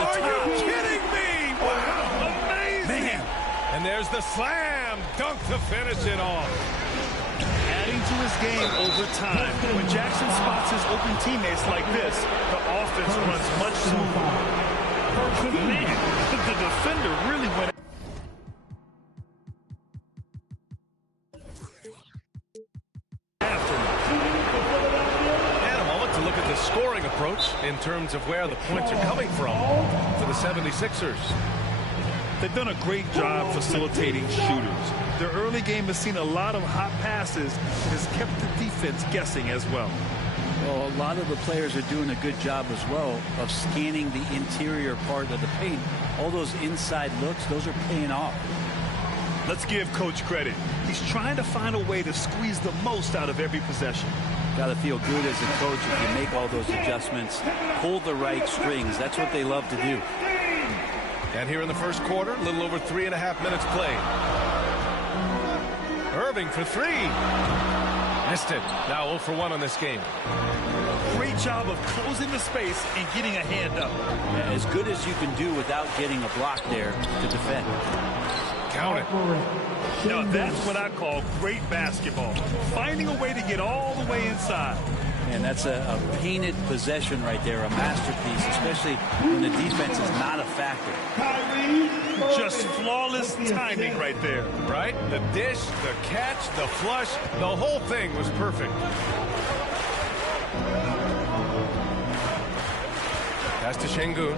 Are you kidding me? Wow, amazing! Man. And there's the slam dunk to finish it off. Adding to his game over time. When Jackson spots his open teammates like this, the offense runs much smoother. Man, the defender really went. Scoring approach in terms of where the points are coming from for the 76ers. They've done a great job facilitating shooters. Their early game has seen a lot of hot passes and has kept the defense guessing as well. Well, a lot of the players are doing a good job as well of scanning the interior part of the paint. All those inside looks, those are paying off. Let's give Coach credit. He's trying to find a way to squeeze the most out of every possession. Got to feel good as a coach if you make all those adjustments, pull the right strings. That's what they love to do. And here in the first quarter, a little over 3.5 minutes played. Irving for three. Missed it. Now 0 for 1 on this game. Great job of closing the space and getting a hand up. As good as you can do without getting a block there to defend. Count it. Now that's what I call great basketball. Finding a way to get all the way inside. And that's a painted possession right there, a masterpiece, especially when the defense is not a factor. Just flawless timing right there. Right? The dish, the catch, the flush, the whole thing was perfect. Pass to Şengün.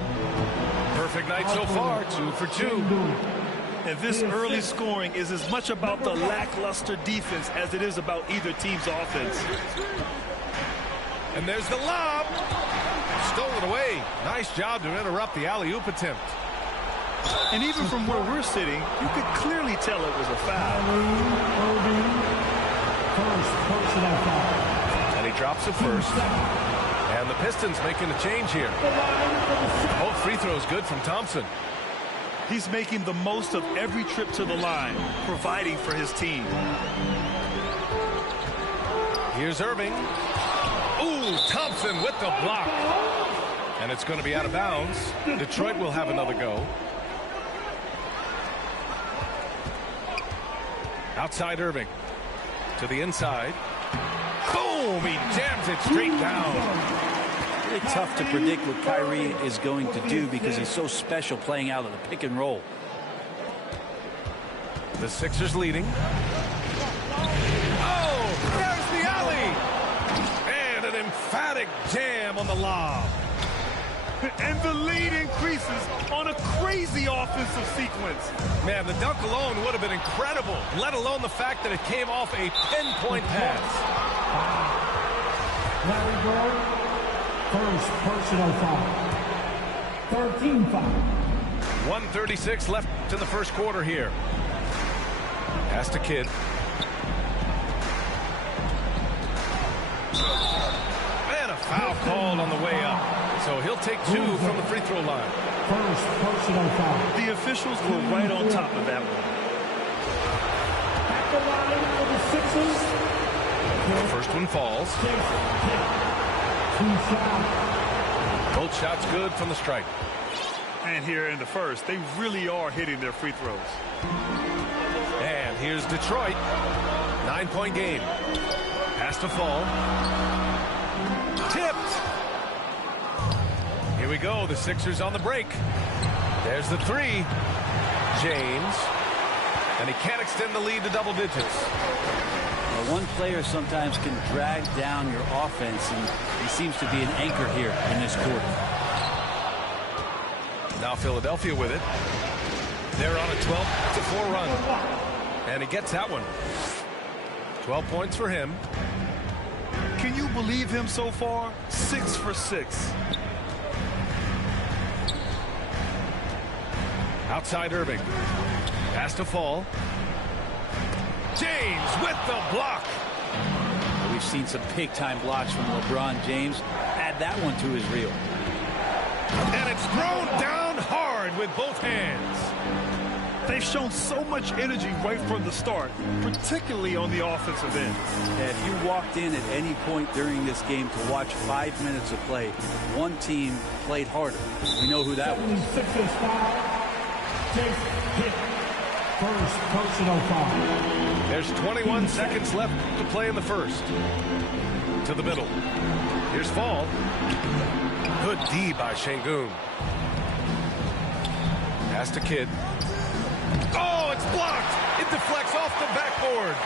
Perfect night so far, 2 for 2. And this early scoring is as much about the lackluster defense as it is about either team's offense. And there's the lob. Stolen away. Nice job to interrupt the alley-oop attempt. And even from where we're sitting, you could clearly tell it was a foul. And he drops it first. And the Pistons making a change here. Both free throws good from Thompson. He's making the most of every trip to the line, providing for his team. Here's Irving. Ooh, Thompson with the block. And it's going to be out of bounds. Detroit will have another go. Outside Irving. To the inside. Boom! He jams it straight down. Really tough to predict what Kyrie is going to do because he's so special playing out of the pick and roll. The Sixers leading. Oh, there's the alley. And an emphatic jam on the lob. And the lead increases on a crazy offensive sequence. Man, the dunk alone would have been incredible, let alone the fact that it came off a pinpoint pass. Larry Bird, first personal foul. 13 foul. 1:36 left in the first quarter here. Pass to Kidd. And a foul called on the way up. So he'll take 2 from the free throw line. First personal foul. The officials were right on top of that one. At the line for the Sixers. The first one falls. 2 shots. Both shots good from the stripe. And here in the first, they really are hitting their free throws. And here's Detroit. 9-point game. Pass to fall. Tipped. Here we go. The Sixers on the break. There's the three. James. And he can't extend the lead to double digits. One player sometimes can drag down your offense, and he seems to be an anchor here in this quarter. Now Philadelphia with it. They're on a 12-4 run. And he gets that one. 12 points for him. Can you believe him so far? 6 for 6. Outside Irving. Pass to fall. James with the block. We've seen some big-time blocks from LeBron James. Add that one to his reel. And it's thrown down hard with both hands. They've shown so much energy right from the start, particularly on the offensive end. If you walked in at any point during this game to watch 5 minutes of play, one team played harder. We know who that was. First personal foul. There's 21 seconds left to play in the first. To the middle. Here's Fall. Good D by Şengün. Pass to Kidd. Oh, it's blocked. It deflects off the backboard.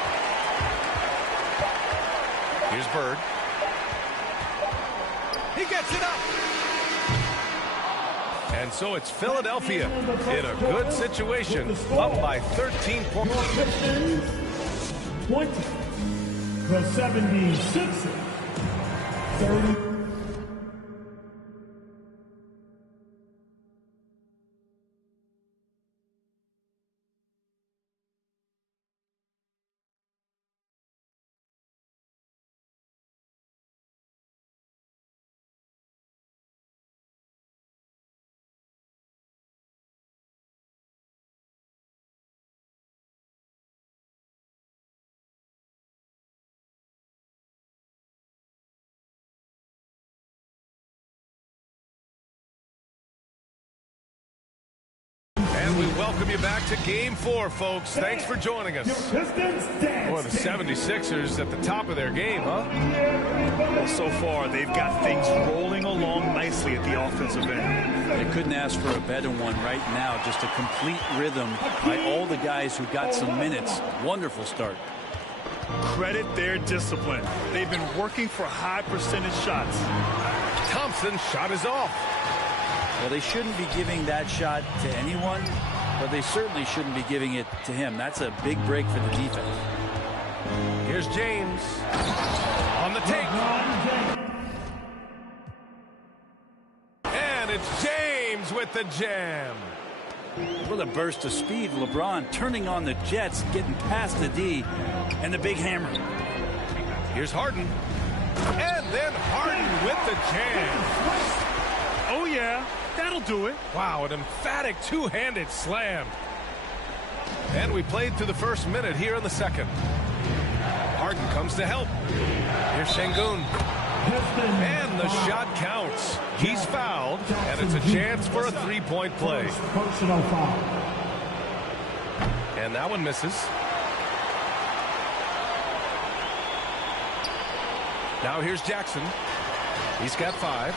Here's Bird. He gets it up. And so it's Philadelphia in a good situation, up by 13 points. 20. The 76ers. 30. And we welcome you back to Game 4, folks. Thanks for joining us. Boy, the 76ers at the top of their game, huh? Well, so far, they've got things rolling along nicely at the offensive end. They couldn't ask for a better one right now. Just a complete rhythm by all the guys who got some minutes. Wonderful start. Credit their discipline. They've been working for high percentage shots. Thompson's shot is off. Well, they shouldn't be giving that shot to anyone, but they certainly shouldn't be giving it to him. That's a big break for the defense. Here's James on the take. And it's James with the jam. What a burst of speed. LeBron turning on the Jets, getting past the D, and the big hammer. Here's Harden. And then Harden with the jam. Oh, yeah. That'll do it. Wow, an emphatic two-handed slam. And we played through the first minute here in the second. Harden comes to help. Here's Şengün. And the shot counts. He's fouled, and it's a chance for a three-point play. And that one misses. Now here's Jackson. He's got 5.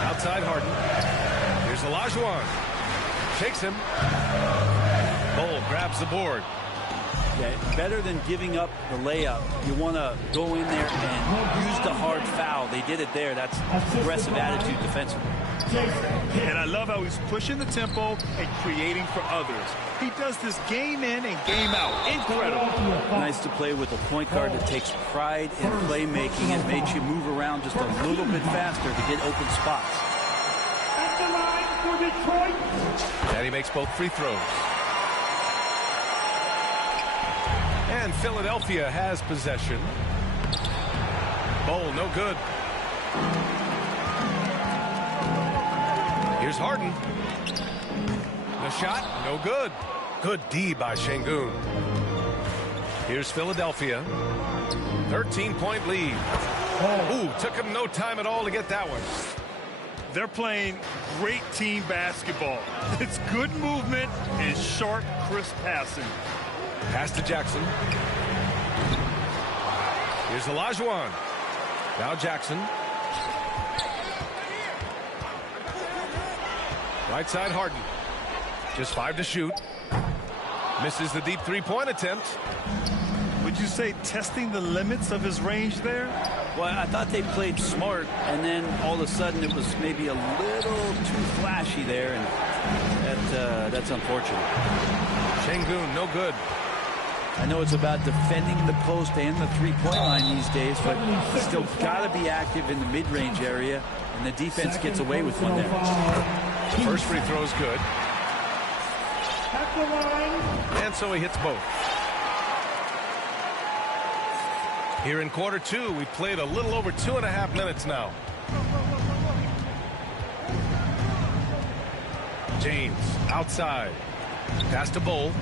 Outside Harden. Here's Olajuwon. Takes him. Bol grabs the board. Yeah, better than giving up the layup. You want to go in there and use the hard foul. They did it there. That's aggressive attitude defensively. And I love how he's pushing the tempo and creating for others. He does this game in and game out. Incredible. Nice to play with a point guard that takes pride in playmaking and makes you move around just a little bit faster to get open spots. At the line for Detroit. And he makes both free throws. And Philadelphia has possession. Bol, no good. Here's Harden. The shot, no good. Good D by Şengün. Here's Philadelphia. 13-point lead. Ooh, took him no time at all to get that one. They're playing great team basketball. It's good movement and sharp, crisp passing. Pass to Jackson. Here's Olajuwon. Now Jackson. Right side Harden. Just 5 to shoot. Misses the deep three-point attempt. Would you say testing the limits of his range there? Well, I thought they played smart, and then all of a sudden it was maybe a little too flashy there, and that's unfortunate. Şengün, no good. I know it's about defending the post and the three-point line these days, but still got to be active in the mid-range area, and the defense gets away with one there. The first free throw is good. And so he hits both. Here in quarter 2, we played a little over 2.5 minutes now. James outside. Pass to Bol.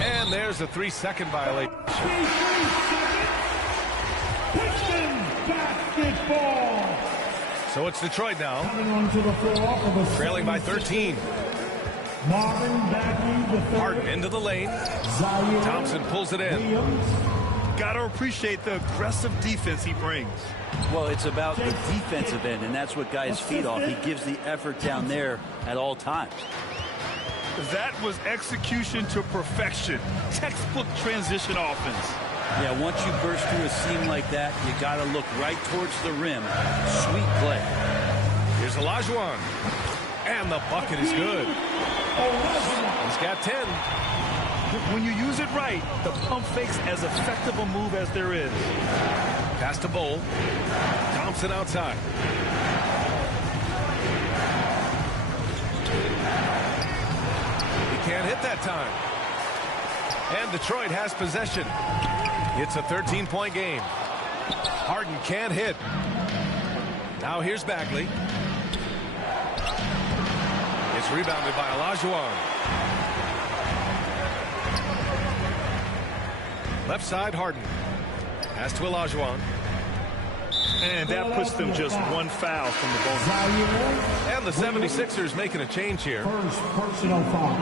And there's a 3-second violation. Basketball. So it's Detroit now. Trailing by 13. Harden into the lane. Thompson pulls it in. Got to appreciate the aggressive defense he brings. Well, it's about the defensive end, and that's what guys feed off. He gives the effort down there at all times. That was execution to perfection. Textbook transition offense. Yeah, once you burst through a seam like that, you got to look right towards the rim. Sweet play. Here's Olajuwon. And the bucket is good. He's got 10. When you use it right, the pump fake's as effective a move as there is. Pass to Bol. Thompson outside. He can't hit that time. And Detroit has possession. It's a 13-point game. Harden can't hit. Now here's Bagley. It's rebounded by Olajuwon. Left side Harden. Pass to Olajuwon. And that puts them just one foul from the bonus. And the 76ers making a change here. First personal foul.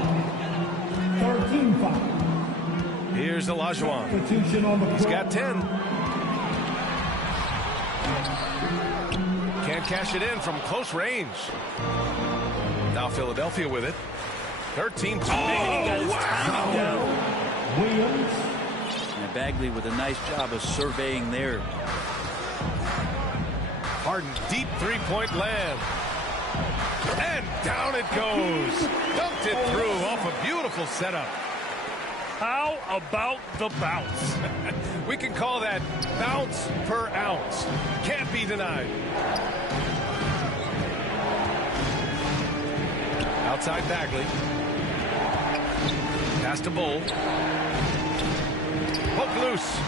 13 foul. Here's Olajuwon. He's got 10. Can't cash it in from close range. Now Philadelphia with it. 13-2. Wow. Williams. And Bagley with a nice job of surveying there. Harden, deep three-point land. And down it goes. Dunked it through off a beautiful setup. How about the bounce? We can call that bounce per ounce. Can't be denied. Outside Bagley. Pass to Bull. Poke loose.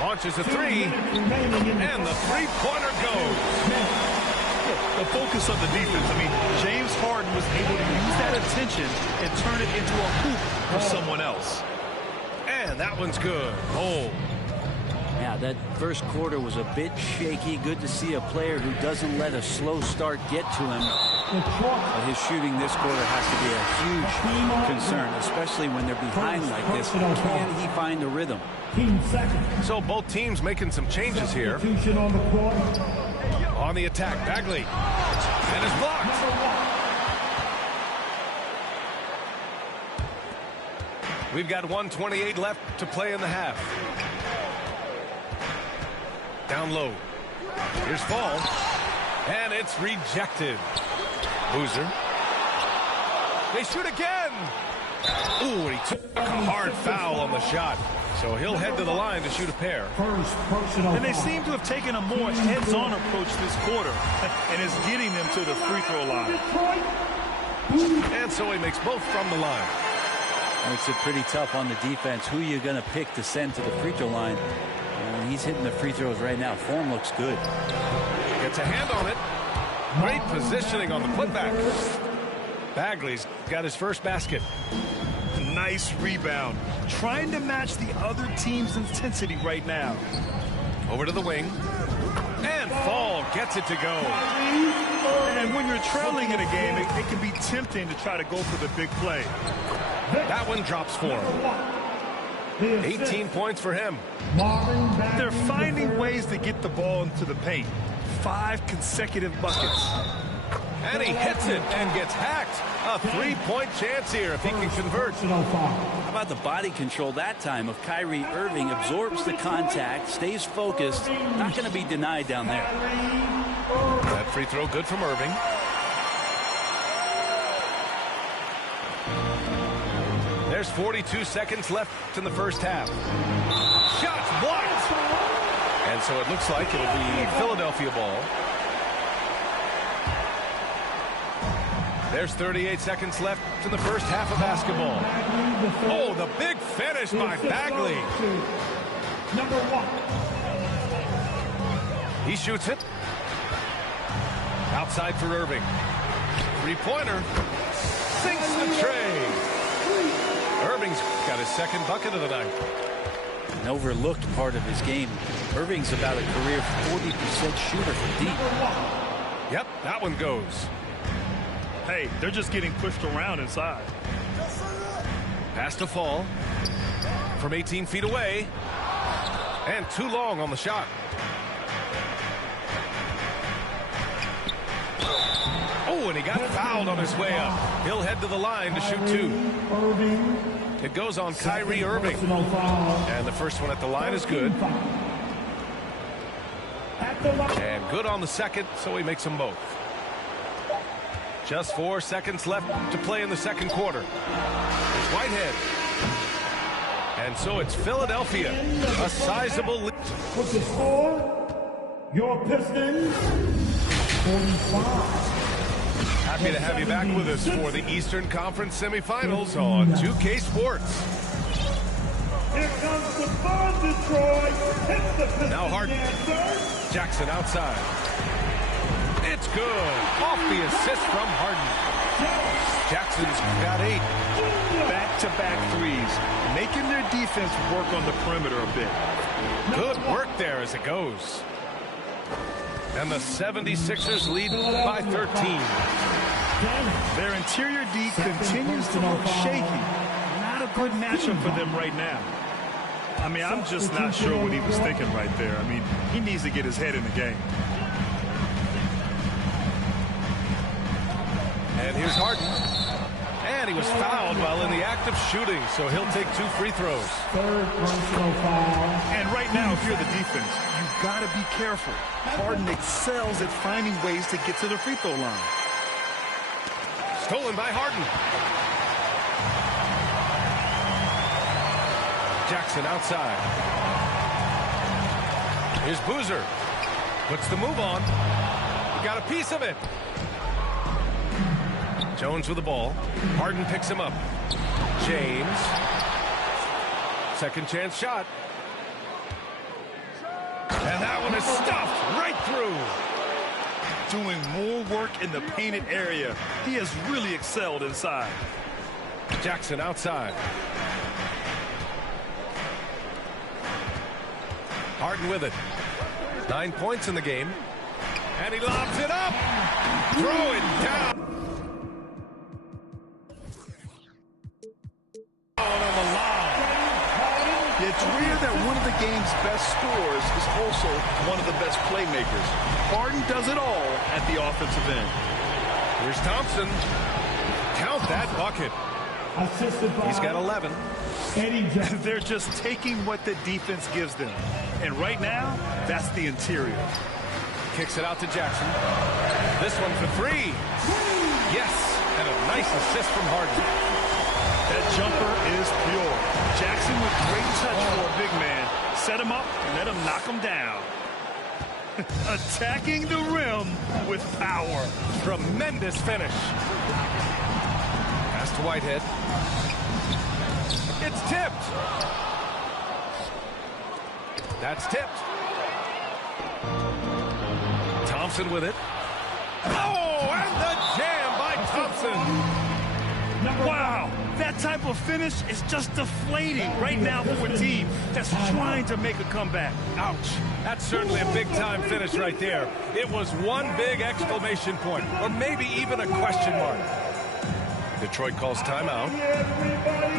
Launches a three. And the three-pointer goes. The focus of the defense. I mean, James Harden was able to use that attention and turn it into a hoop for someone else. And that one's good. Oh. Yeah, that first quarter was a bit shaky. Good to see a player who doesn't let a slow start get to him. But his shooting this quarter has to be a huge concern, especially when they're behind like this. Can he find a rhythm? So both teams making some changes here. On the attack, Bagley. And is blocked. We've got 1:28 left to play in the half. Down low. Here's Fall. And it's rejected. Boozer. They shoot again. Ooh, and he took a hard foul on the shot. So he'll head to the line to shoot a pair. And they seem to have taken a more heads-on approach this quarter. And it's getting them to the free throw line. And so he makes both from the line. Makes it pretty tough on the defense. Who are you going to pick to send to the free throw line? And he's hitting the free throws right now. Form looks good. Gets a hand on it. Great positioning on the putback. Bagley's got his first basket. Nice rebound. Trying to match the other team's intensity right now. Over to the wing. And Fall gets it to go. And when you're trailing in a game, it can be tempting to try to go for the big play. That one drops for him. 18 points for him. They're finding ways to get the ball into the paint. 5 consecutive buckets. And he hits it and gets hacked. A three-point chance here if he can convert. How about the body control that time of Kyrie Irving? Absorbs the contact, stays focused. Not going to be denied down there. That free throw good from Irving. There's 42 seconds left in the first half. Shots blocked. And so it looks like it'll be Philadelphia ball. There's 38 seconds left in the first half of basketball. Oh, the big finish by Bagley. He shoots it. Outside for Irving. Three-pointer. Sinks the tray. Irving's got his second bucket of the night. An overlooked part of his game. Irving's about a career 40% shooter from deep. Yep, that one goes. Hey, they're just getting pushed around inside. Pass to Fall. From 18 feet away. And too long on the shot. Oh, and he got fouled on his way up. He'll head to the line to shoot two. It goes on Kyrie Irving. And the first one at the line is good. And good on the second, so he makes them both. Just 4 seconds left to play in the second quarter. It's Whitehead. And so it's Philadelphia. A sizable lead. With the score, your Pistons, 45. Happy to have you back with us for the Eastern Conference semifinals on 2K Sports. Here comes the ball, Detroit. Hits the Pistons. Now Harden. Jackson outside. It's good. Off the assist from Harden. Jackson's got 8. Back-to-back threes, making their defense work on the perimeter a bit. Good work there as it goes. And the 76ers lead by 13. Their interior D continues to look shaky. Not a good matchup for them right now. I mean, I'm just not sure what he was thinking right there. I mean, he needs to get his head in the game. And here's Harden. And he was fouled while in the act of shooting, so he'll take 2 free throws. And right now, if you're the defense, you've got to be careful. Harden excels at finding ways to get to the free throw line. Stolen by Harden. Jackson outside. Here's Boozer. Puts the move on. He got a piece of it. Jones with the ball. Harden picks him up. James. Second chance shot. And that one is stuffed right through. Doing more work in the painted area. He has really excelled inside. Jackson outside. Harden with it. 9 points in the game. And he lobs it up. Throw it down. It's rare that one of the game's best scorers is also one of the best playmakers. Harden does it all at the offensive end. Here's Thompson. Count that bucket. He's got 11. They're just taking what the defense gives them. And right now, that's the interior. Kicks it out to Jackson. This one for 3. Yes, and a nice assist from Harden. That jumper is pure. Jackson with great touch for a big man. Set him up and let him knock him down. Attacking the rim with power. Tremendous finish. Pass to Whitehead. It's tipped. That's tipped. Thompson with it. Oh, and the jam by Thompson. Wow, that type of finish is just deflating right now for a team that's trying to make a comeback. Ouch. That's certainly a big-time finish right there. It was one big exclamation point, or maybe even a question mark. Detroit calls timeout.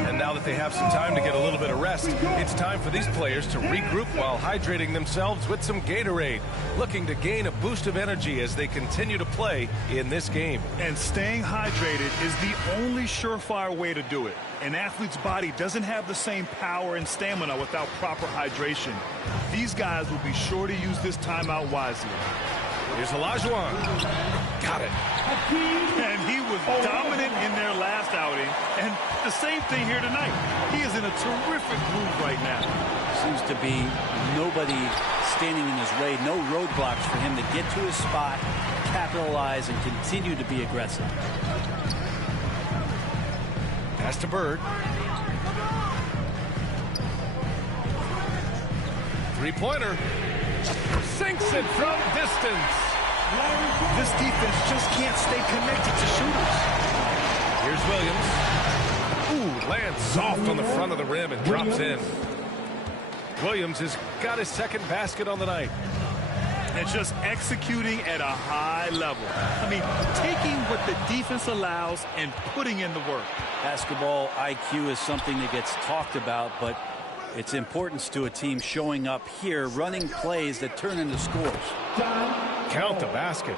And now that they have some time to get a little bit of rest, it's time for these players to regroup while hydrating themselves with some Gatorade, looking to gain a boost of energy as they continue to play in this game. And staying hydrated is the only surefire way to do it. An athlete's body doesn't have the same power and stamina without proper hydration. These guys will be sure to use this timeout wisely. Here's Olajuwon. Got it. And he was dominant in their last outing. And the same thing here tonight. He is in a terrific groove right now. Seems to be nobody standing in his way. No roadblocks for him to get to his spot, capitalize, and continue to be aggressive. Pass to Bird. Three-pointer. Sinks it from distance. This defense just can't stay connected to shooters. Here's Williams. Ooh, lands soft on the front of the rim and drops in. Williams has got his second basket on the night. And just executing at a high level. I mean, taking what the defense allows and putting in the work. Basketball IQ is something that gets talked about, but its importance to a team showing up here, running plays that turn into scores. Count the basket.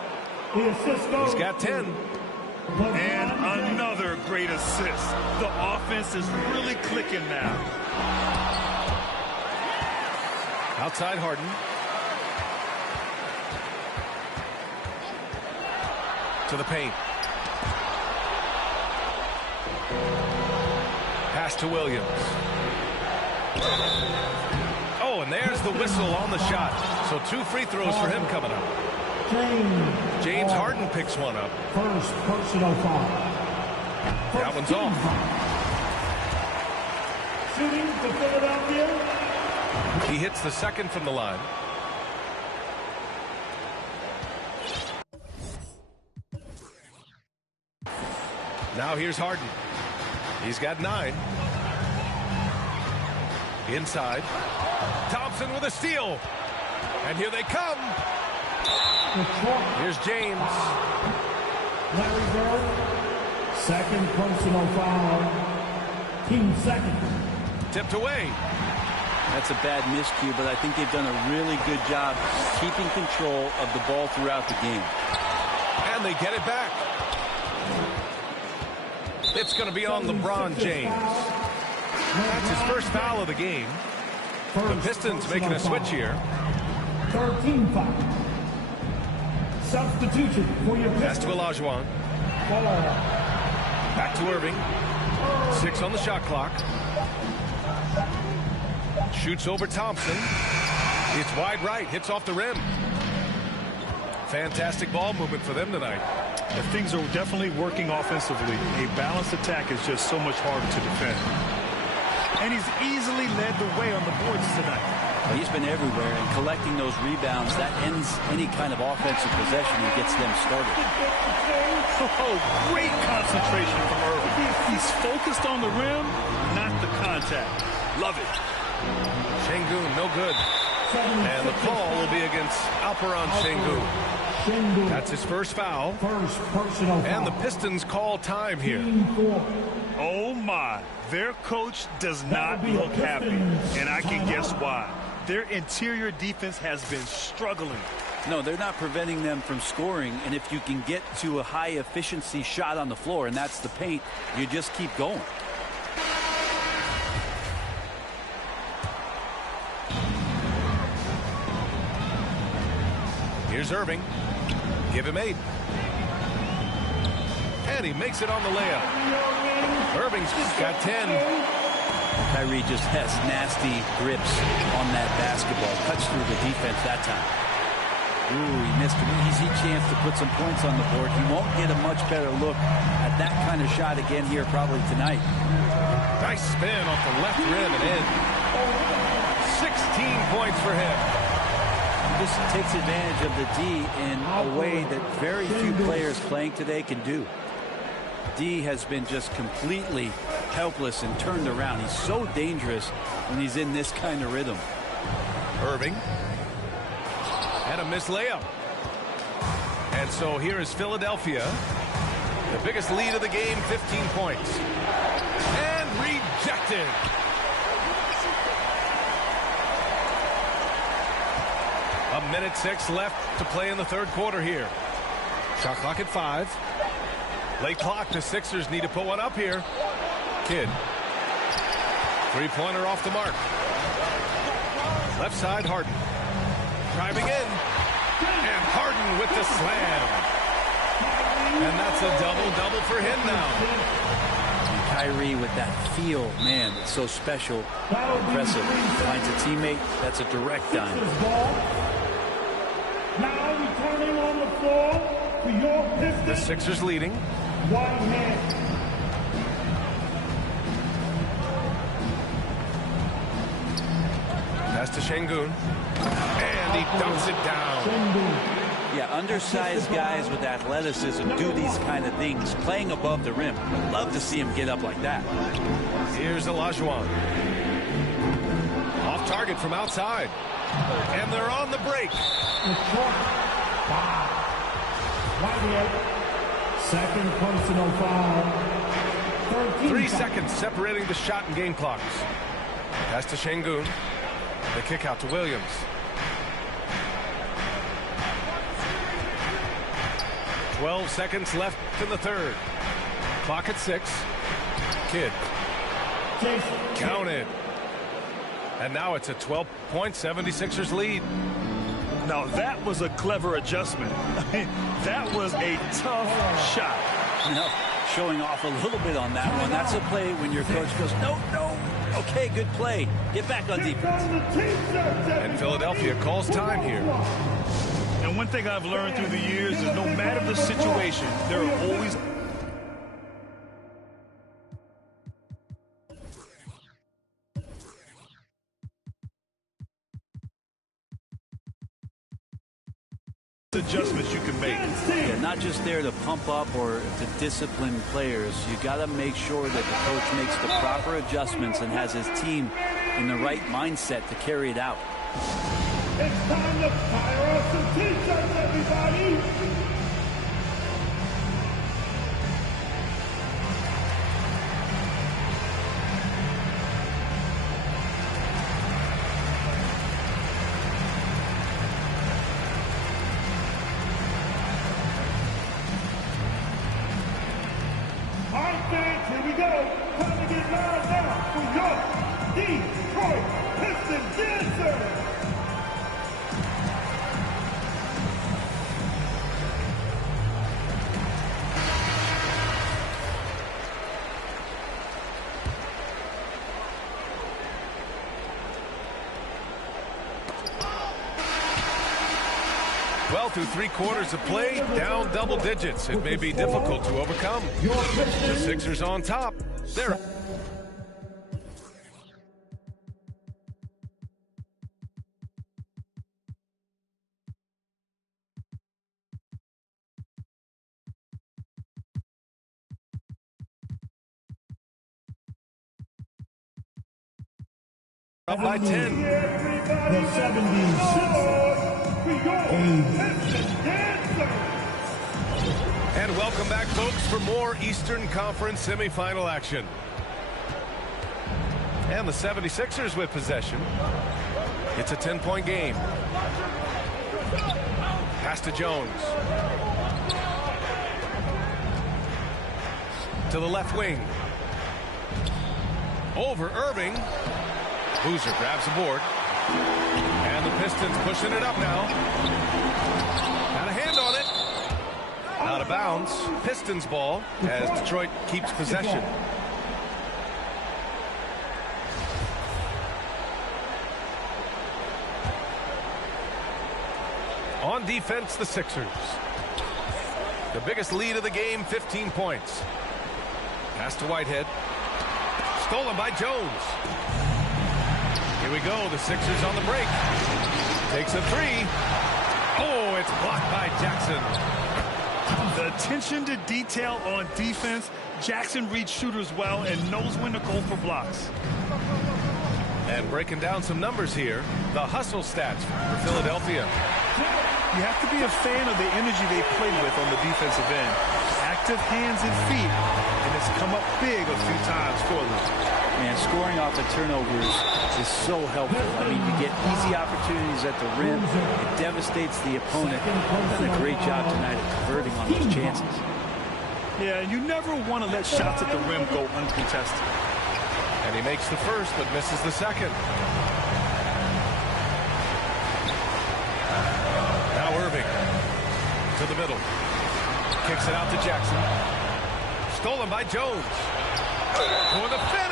He's got 10. And another great assist. The offense is really clicking now. Outside Harden. To the paint. Pass to Williams. Oh, and there's the whistle on the shot. So 2 free throws for him coming up. James Harden picks one up. First personal foul. That one's off. Shooting for Philadelphia. He hits the second from the line. Now here's Harden. He's got 9. Inside. Thompson with a steal. And here they come. Here's James. Larry Bird, second personal foul. Team second. Tipped away. That's a bad miscue, but I think they've done a really good job keeping control of the ball throughout the game. And they get it back. It's going to be on LeBron James. That's his first foul of the game. The Pistons making a switch here. 13 foul. Substitution for your Pass to Olajuwon. Back to Irving. 6 on the shot clock. Shoots over Thompson. It's wide right. Hits off the rim. Fantastic ball movement for them tonight. And things are definitely working offensively. A balanced attack is just so much harder to defend. And he's easily led the way on the boards tonight. Well, he's been everywhere, and collecting those rebounds, that ends any kind of offensive possession and gets them started. Oh, great concentration from Irving. He's focused on the rim, not the contact. Love it. Şengün, no good. And the call will be against Alperen Şengün. That's his first foul. And the Pistons call time here. Oh, my. Their coach does not look happy, and I can guess why. Their interior defense has been struggling. No, they're not preventing them from scoring, and if you can get to a high-efficiency shot on the floor, and that's the paint, you just keep going. Here's Irving. Give him 8. And he makes it on the layup. Irving's got 10. Kyrie just has nasty grips on that basketball. Cuts through the defense that time. Ooh, he missed an easy chance to put some points on the board. He won't get a much better look at that kind of shot again here probably tonight. Nice spin off the left rim and in. 16 points for him. He just takes advantage of the D in a way that very few players playing today can do. D has been just completely helpless and turned around. He's so dangerous when he's in this kind of rhythm. Irving. And a missed layup. And so here is Philadelphia. The biggest lead of the game, 15 points. And rejected. A minute 6 left to play in the third quarter here. Shot clock at 5. Late clock. The Sixers need to put one up here. Kidd. Three-pointer off the mark. Left side, Harden. Driving in. And Harden with the slam. And that's a double-double for him now. And Kyrie with that feel, man, it's so special, impressive. Finds a teammate, that's a direct dime. Now returning on the floor to your Pistons. The Sixers leading. Whitehead. Pass to Şengün. And he dumps it down. Yeah, undersized guys with athleticism do these kind of things, playing above the rim. Love to see him get up like that. Here's Olajuwon. Off target from outside. And they're on the break. Whitehead. Second personal foul. 3 seconds separating the shot and game clocks. Pass to Şengün. The kick out to Williams. "12 seconds left in the third. Clock at 6. Kidd. Counted. And now it's a 12-point 76ers lead. Now that was a clever adjustment. That was a tough shot. You know, showing off a little bit on that one. That's a play when your coach goes, no, no. Okay, good play. Get back on defense. And Philadelphia calls time here. And one thing I've learned through the years is no matter the situation, there are always adjustments you can make. Yeah, not just there to pump up or to discipline players. You got to make sure that the coach makes the proper adjustments and has his team in the right mindset to carry it out. It's time to fire up some t-shirts, everybody! Here we go. Time to get loud now for your Detroit Pistons dancers. Well, through 3 quarters of play, down double digits. It may be difficult to overcome. The Sixers on top. They're up by 10. The 76ers. And welcome back, folks, for more Eastern Conference semifinal action. And the 76ers with possession. It's a 10-point game. Pass to Jones. To the left wing. Over Irving. Boozer grabs the board. And the Pistons pushing it up now. Got a hand on it. Out of bounds. Pistons ball as Detroit keeps possession. On defense, the Sixers. The biggest lead of the game, 15 points. Pass to Whitehead. Stolen by Jones. Here we go, the Sixers on the break. Takes a 3. Oh, it's blocked by Jackson. The attention to detail on defense. Jackson reads shooters well and knows when to go for blocks. And breaking down some numbers here, the hustle stats for Philadelphia. You have to be a fan of the energy they play with on the defensive end. Active hands and feet, and it's come up big a few times for them. Man, scoring off the turnovers is so helpful. I mean, you get easy opportunities at the rim. It devastates the opponent. Done a great job tonight of converting on those chances. Yeah, you never want to let shots at the rim go uncontested. And he makes the first, but misses the second. Now Irving to the middle. Kicks it out to Jackson. Stolen by Jones. For the finish.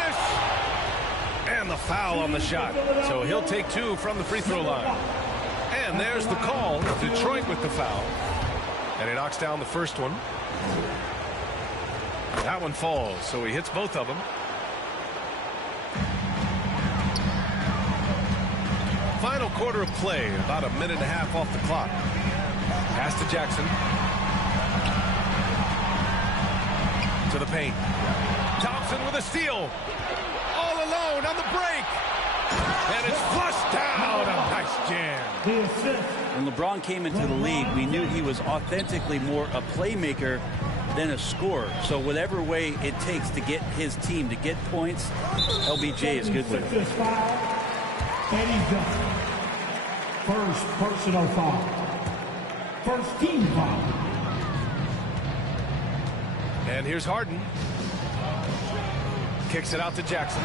And the foul on the shot. So he'll take 2 from the free throw line. And there's the call. Detroit with the foul. And he knocks down the first one. That one falls, so he hits both of them. Final quarter of play, about a minute and a half off the clock. Pass to Jackson. To the paint. Thompson with a steal. All alone on the break. And it's flushed down. A nice jam. When LeBron came into the league, we knew he was authentically more a playmaker than a scorer. So whatever way it takes to get his team to get points, LBJ is good with it. Eddie Johnson. First personal foul. First team foul. And here's Harden. Kicks it out to Jackson.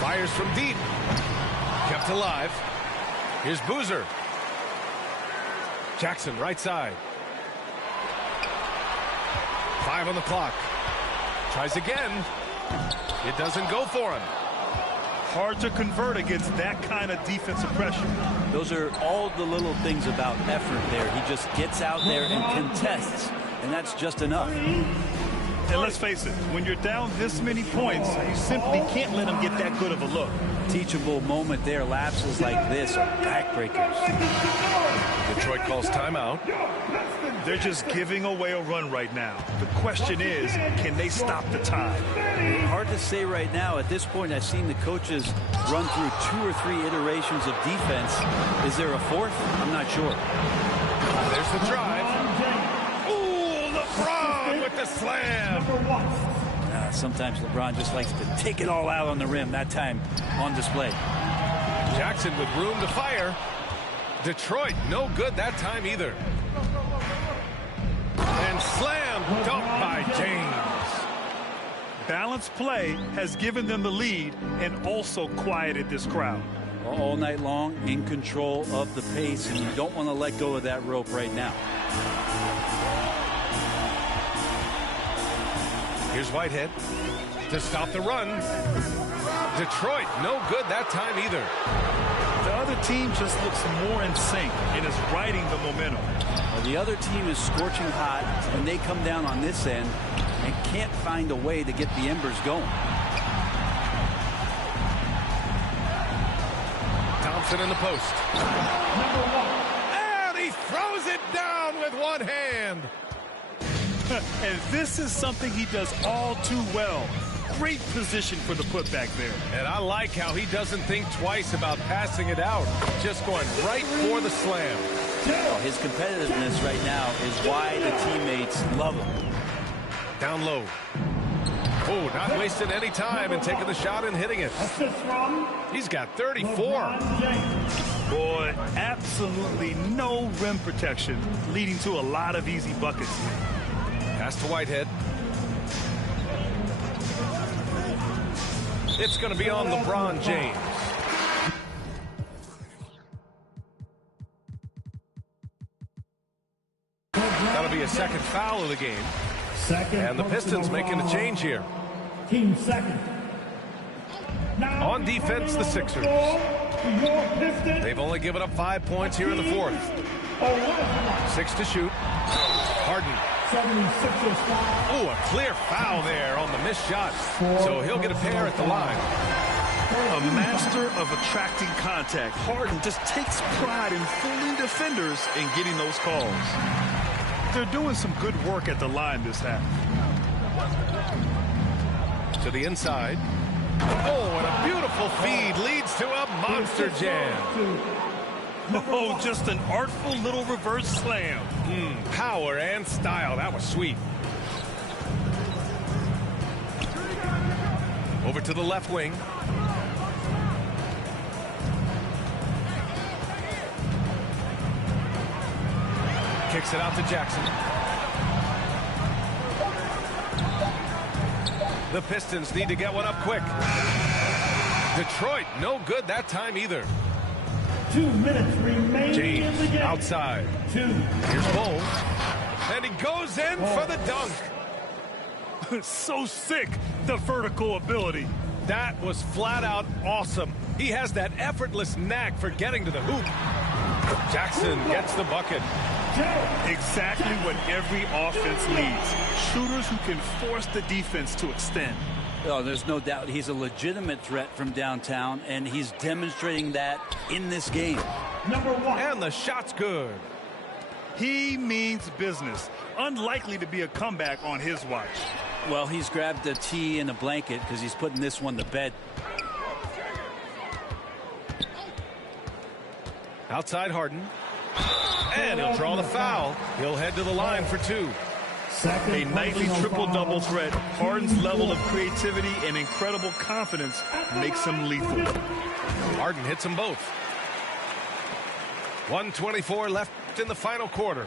Fires from deep. Kept alive. Here's Boozer. Jackson, right side. 5 on the clock. Tries again. It doesn't go for him. Hard to convert against that kind of defensive pressure. Those are all the little things about effort there. He just gets out there and contests, and that's just enough. And let's face it, when you're down this many points, you simply can't let them get that good of a look. Teachable moment there. Lapses like this are backbreakers. Detroit calls timeout. They're just giving away a run right now. The question is, can they stop the time? Hard to say right now. At this point, I've seen the coaches run through 2 or 3 iterations of defense. Is there a fourth? I'm not sure. There's the drive. Ooh, LeBron with the slam. Sometimes LeBron just likes to take it all out on the rim. That time on display. Jackson with room to fire. Detroit, no good that time either. And slam dunked by James. Balanced play has given them the lead and also quieted this crowd. All night long, in control of the pace, and you don't want to let go of that rope right now. Here's Whitehead to stop the run. Detroit, no good that time either. The other team just looks more in sync and is riding the momentum. Well, the other team is scorching hot, and they come down on this end and can't find a way to get the embers going. Thompson in the post. And he throws it down with one hand. And this is something he does all too well. Great position for the putback there. And I like how he doesn't think twice about passing it out. Just going right for the slam. Well, his competitiveness right now is why the teammates love him. Down low. Oh, not wasting any time and taking the shot and hitting it. He's got 34. Boy, absolutely no rim protection, leading to a lot of easy buckets. Pass to Whitehead. It's going to be on LeBron James. That'll be a second foul of the game. And the Pistons making a change here. Team second. On defense, the Sixers. They've only given up 5 points here in the fourth. 6 to shoot. Harden. Oh, a clear foul there on the missed shot. So he'll get a pair at the line. A master of attracting contact. Harden just takes pride in fooling defenders and getting those calls. They're doing some good work at the line this half. To the inside. Oh, and a beautiful feed leads to a monster jam. Oh, just an artful little reverse slam. Power and style. That was sweet. Over to the left wing. Kicks it out to Jackson. The Pistons need to get one up quick. Detroit, no good that time either. 2 minutes remaining James in the game. outside. Here's Bowles. And he goes in for the dunk. So sick, the vertical ability. That was flat out awesome. He has that effortless knack for getting to the hoop. Jackson gets the bucket. Exactly what every offense needs. Shooters who can force the defense to extend. Oh, there's no doubt he's a legitimate threat from downtown, and he's demonstrating that in this game. And the shot's good. He means business. Unlikely to be a comeback on his watch. Well, he's grabbed a tee and a blanket because he's putting this one to bed. Outside Harden. And he'll draw the foul. He'll head to the line for 2. A nightly triple-double threat. Harden's level of creativity and incredible confidence makes him lethal. Harden hits them both. 1:24 left in the final quarter.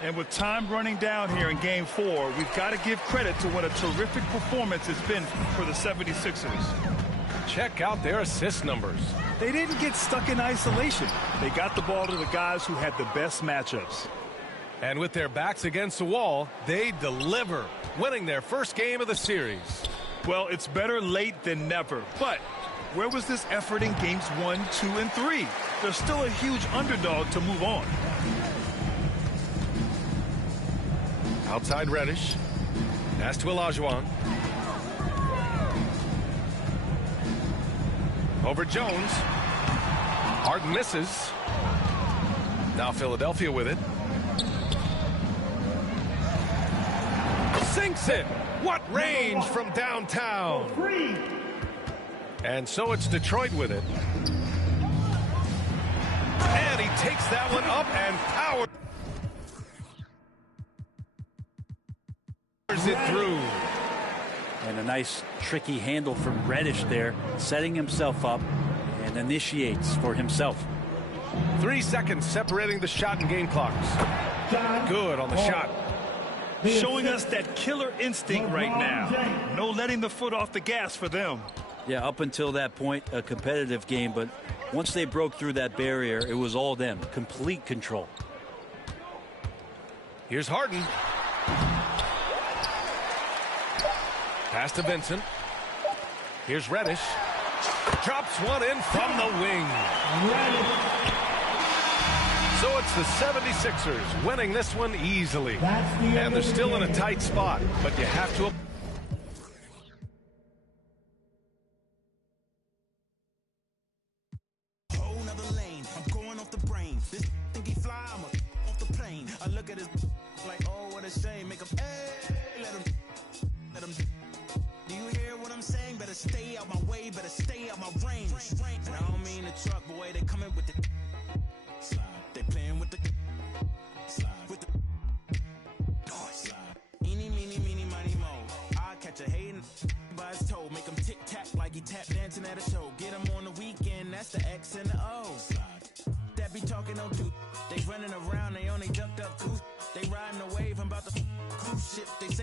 And with time running down here in Game 4, we've got to give credit to what a terrific performance it's been for the 76ers. Check out their assist numbers. They didn't get stuck in isolation. They got the ball to the guys who had the best matchups. And with their backs against the wall, they deliver, winning their first game of the series. Well, it's better late than never. But where was this effort in games 1, 2, and 3? They're still a huge underdog to move on. Outside Reddish. Pass to Olajuwon. Over Jones. Harden misses. Now Philadelphia with it. Sinks it. What range from downtown. And so it's Detroit with it. And he takes that one up and powers it through. And a nice tricky handle from Reddish there, setting himself up and initiates for himself. 3 seconds separating the shot and game clocks. Good on the shot. Showing us that killer instinct right now. No letting the foot off the gas for them. Yeah, up until that point, a competitive game, but once they broke through that barrier, it was all them. Complete control. Here's Harden. Pass to Vincent. Here's Reddish. Drops one in from the wing. So it's the 76ers winning this one easily. And they're still in a tight spot, but you have to... Stay out my way, better stay out my range. And I don't mean the truck, boy, they coming with the slide. They playing with the slide. With the noise. Eeny, meeny, meeny, miny, mo. I catch a hating by his toe. Make him tic-tac like he tap dancing at a show. Get him on the weekend, that's the X and the O. That be talking no two. They running around, they only ducked up goose. They riding the wave, I'm about to cruise ship. They say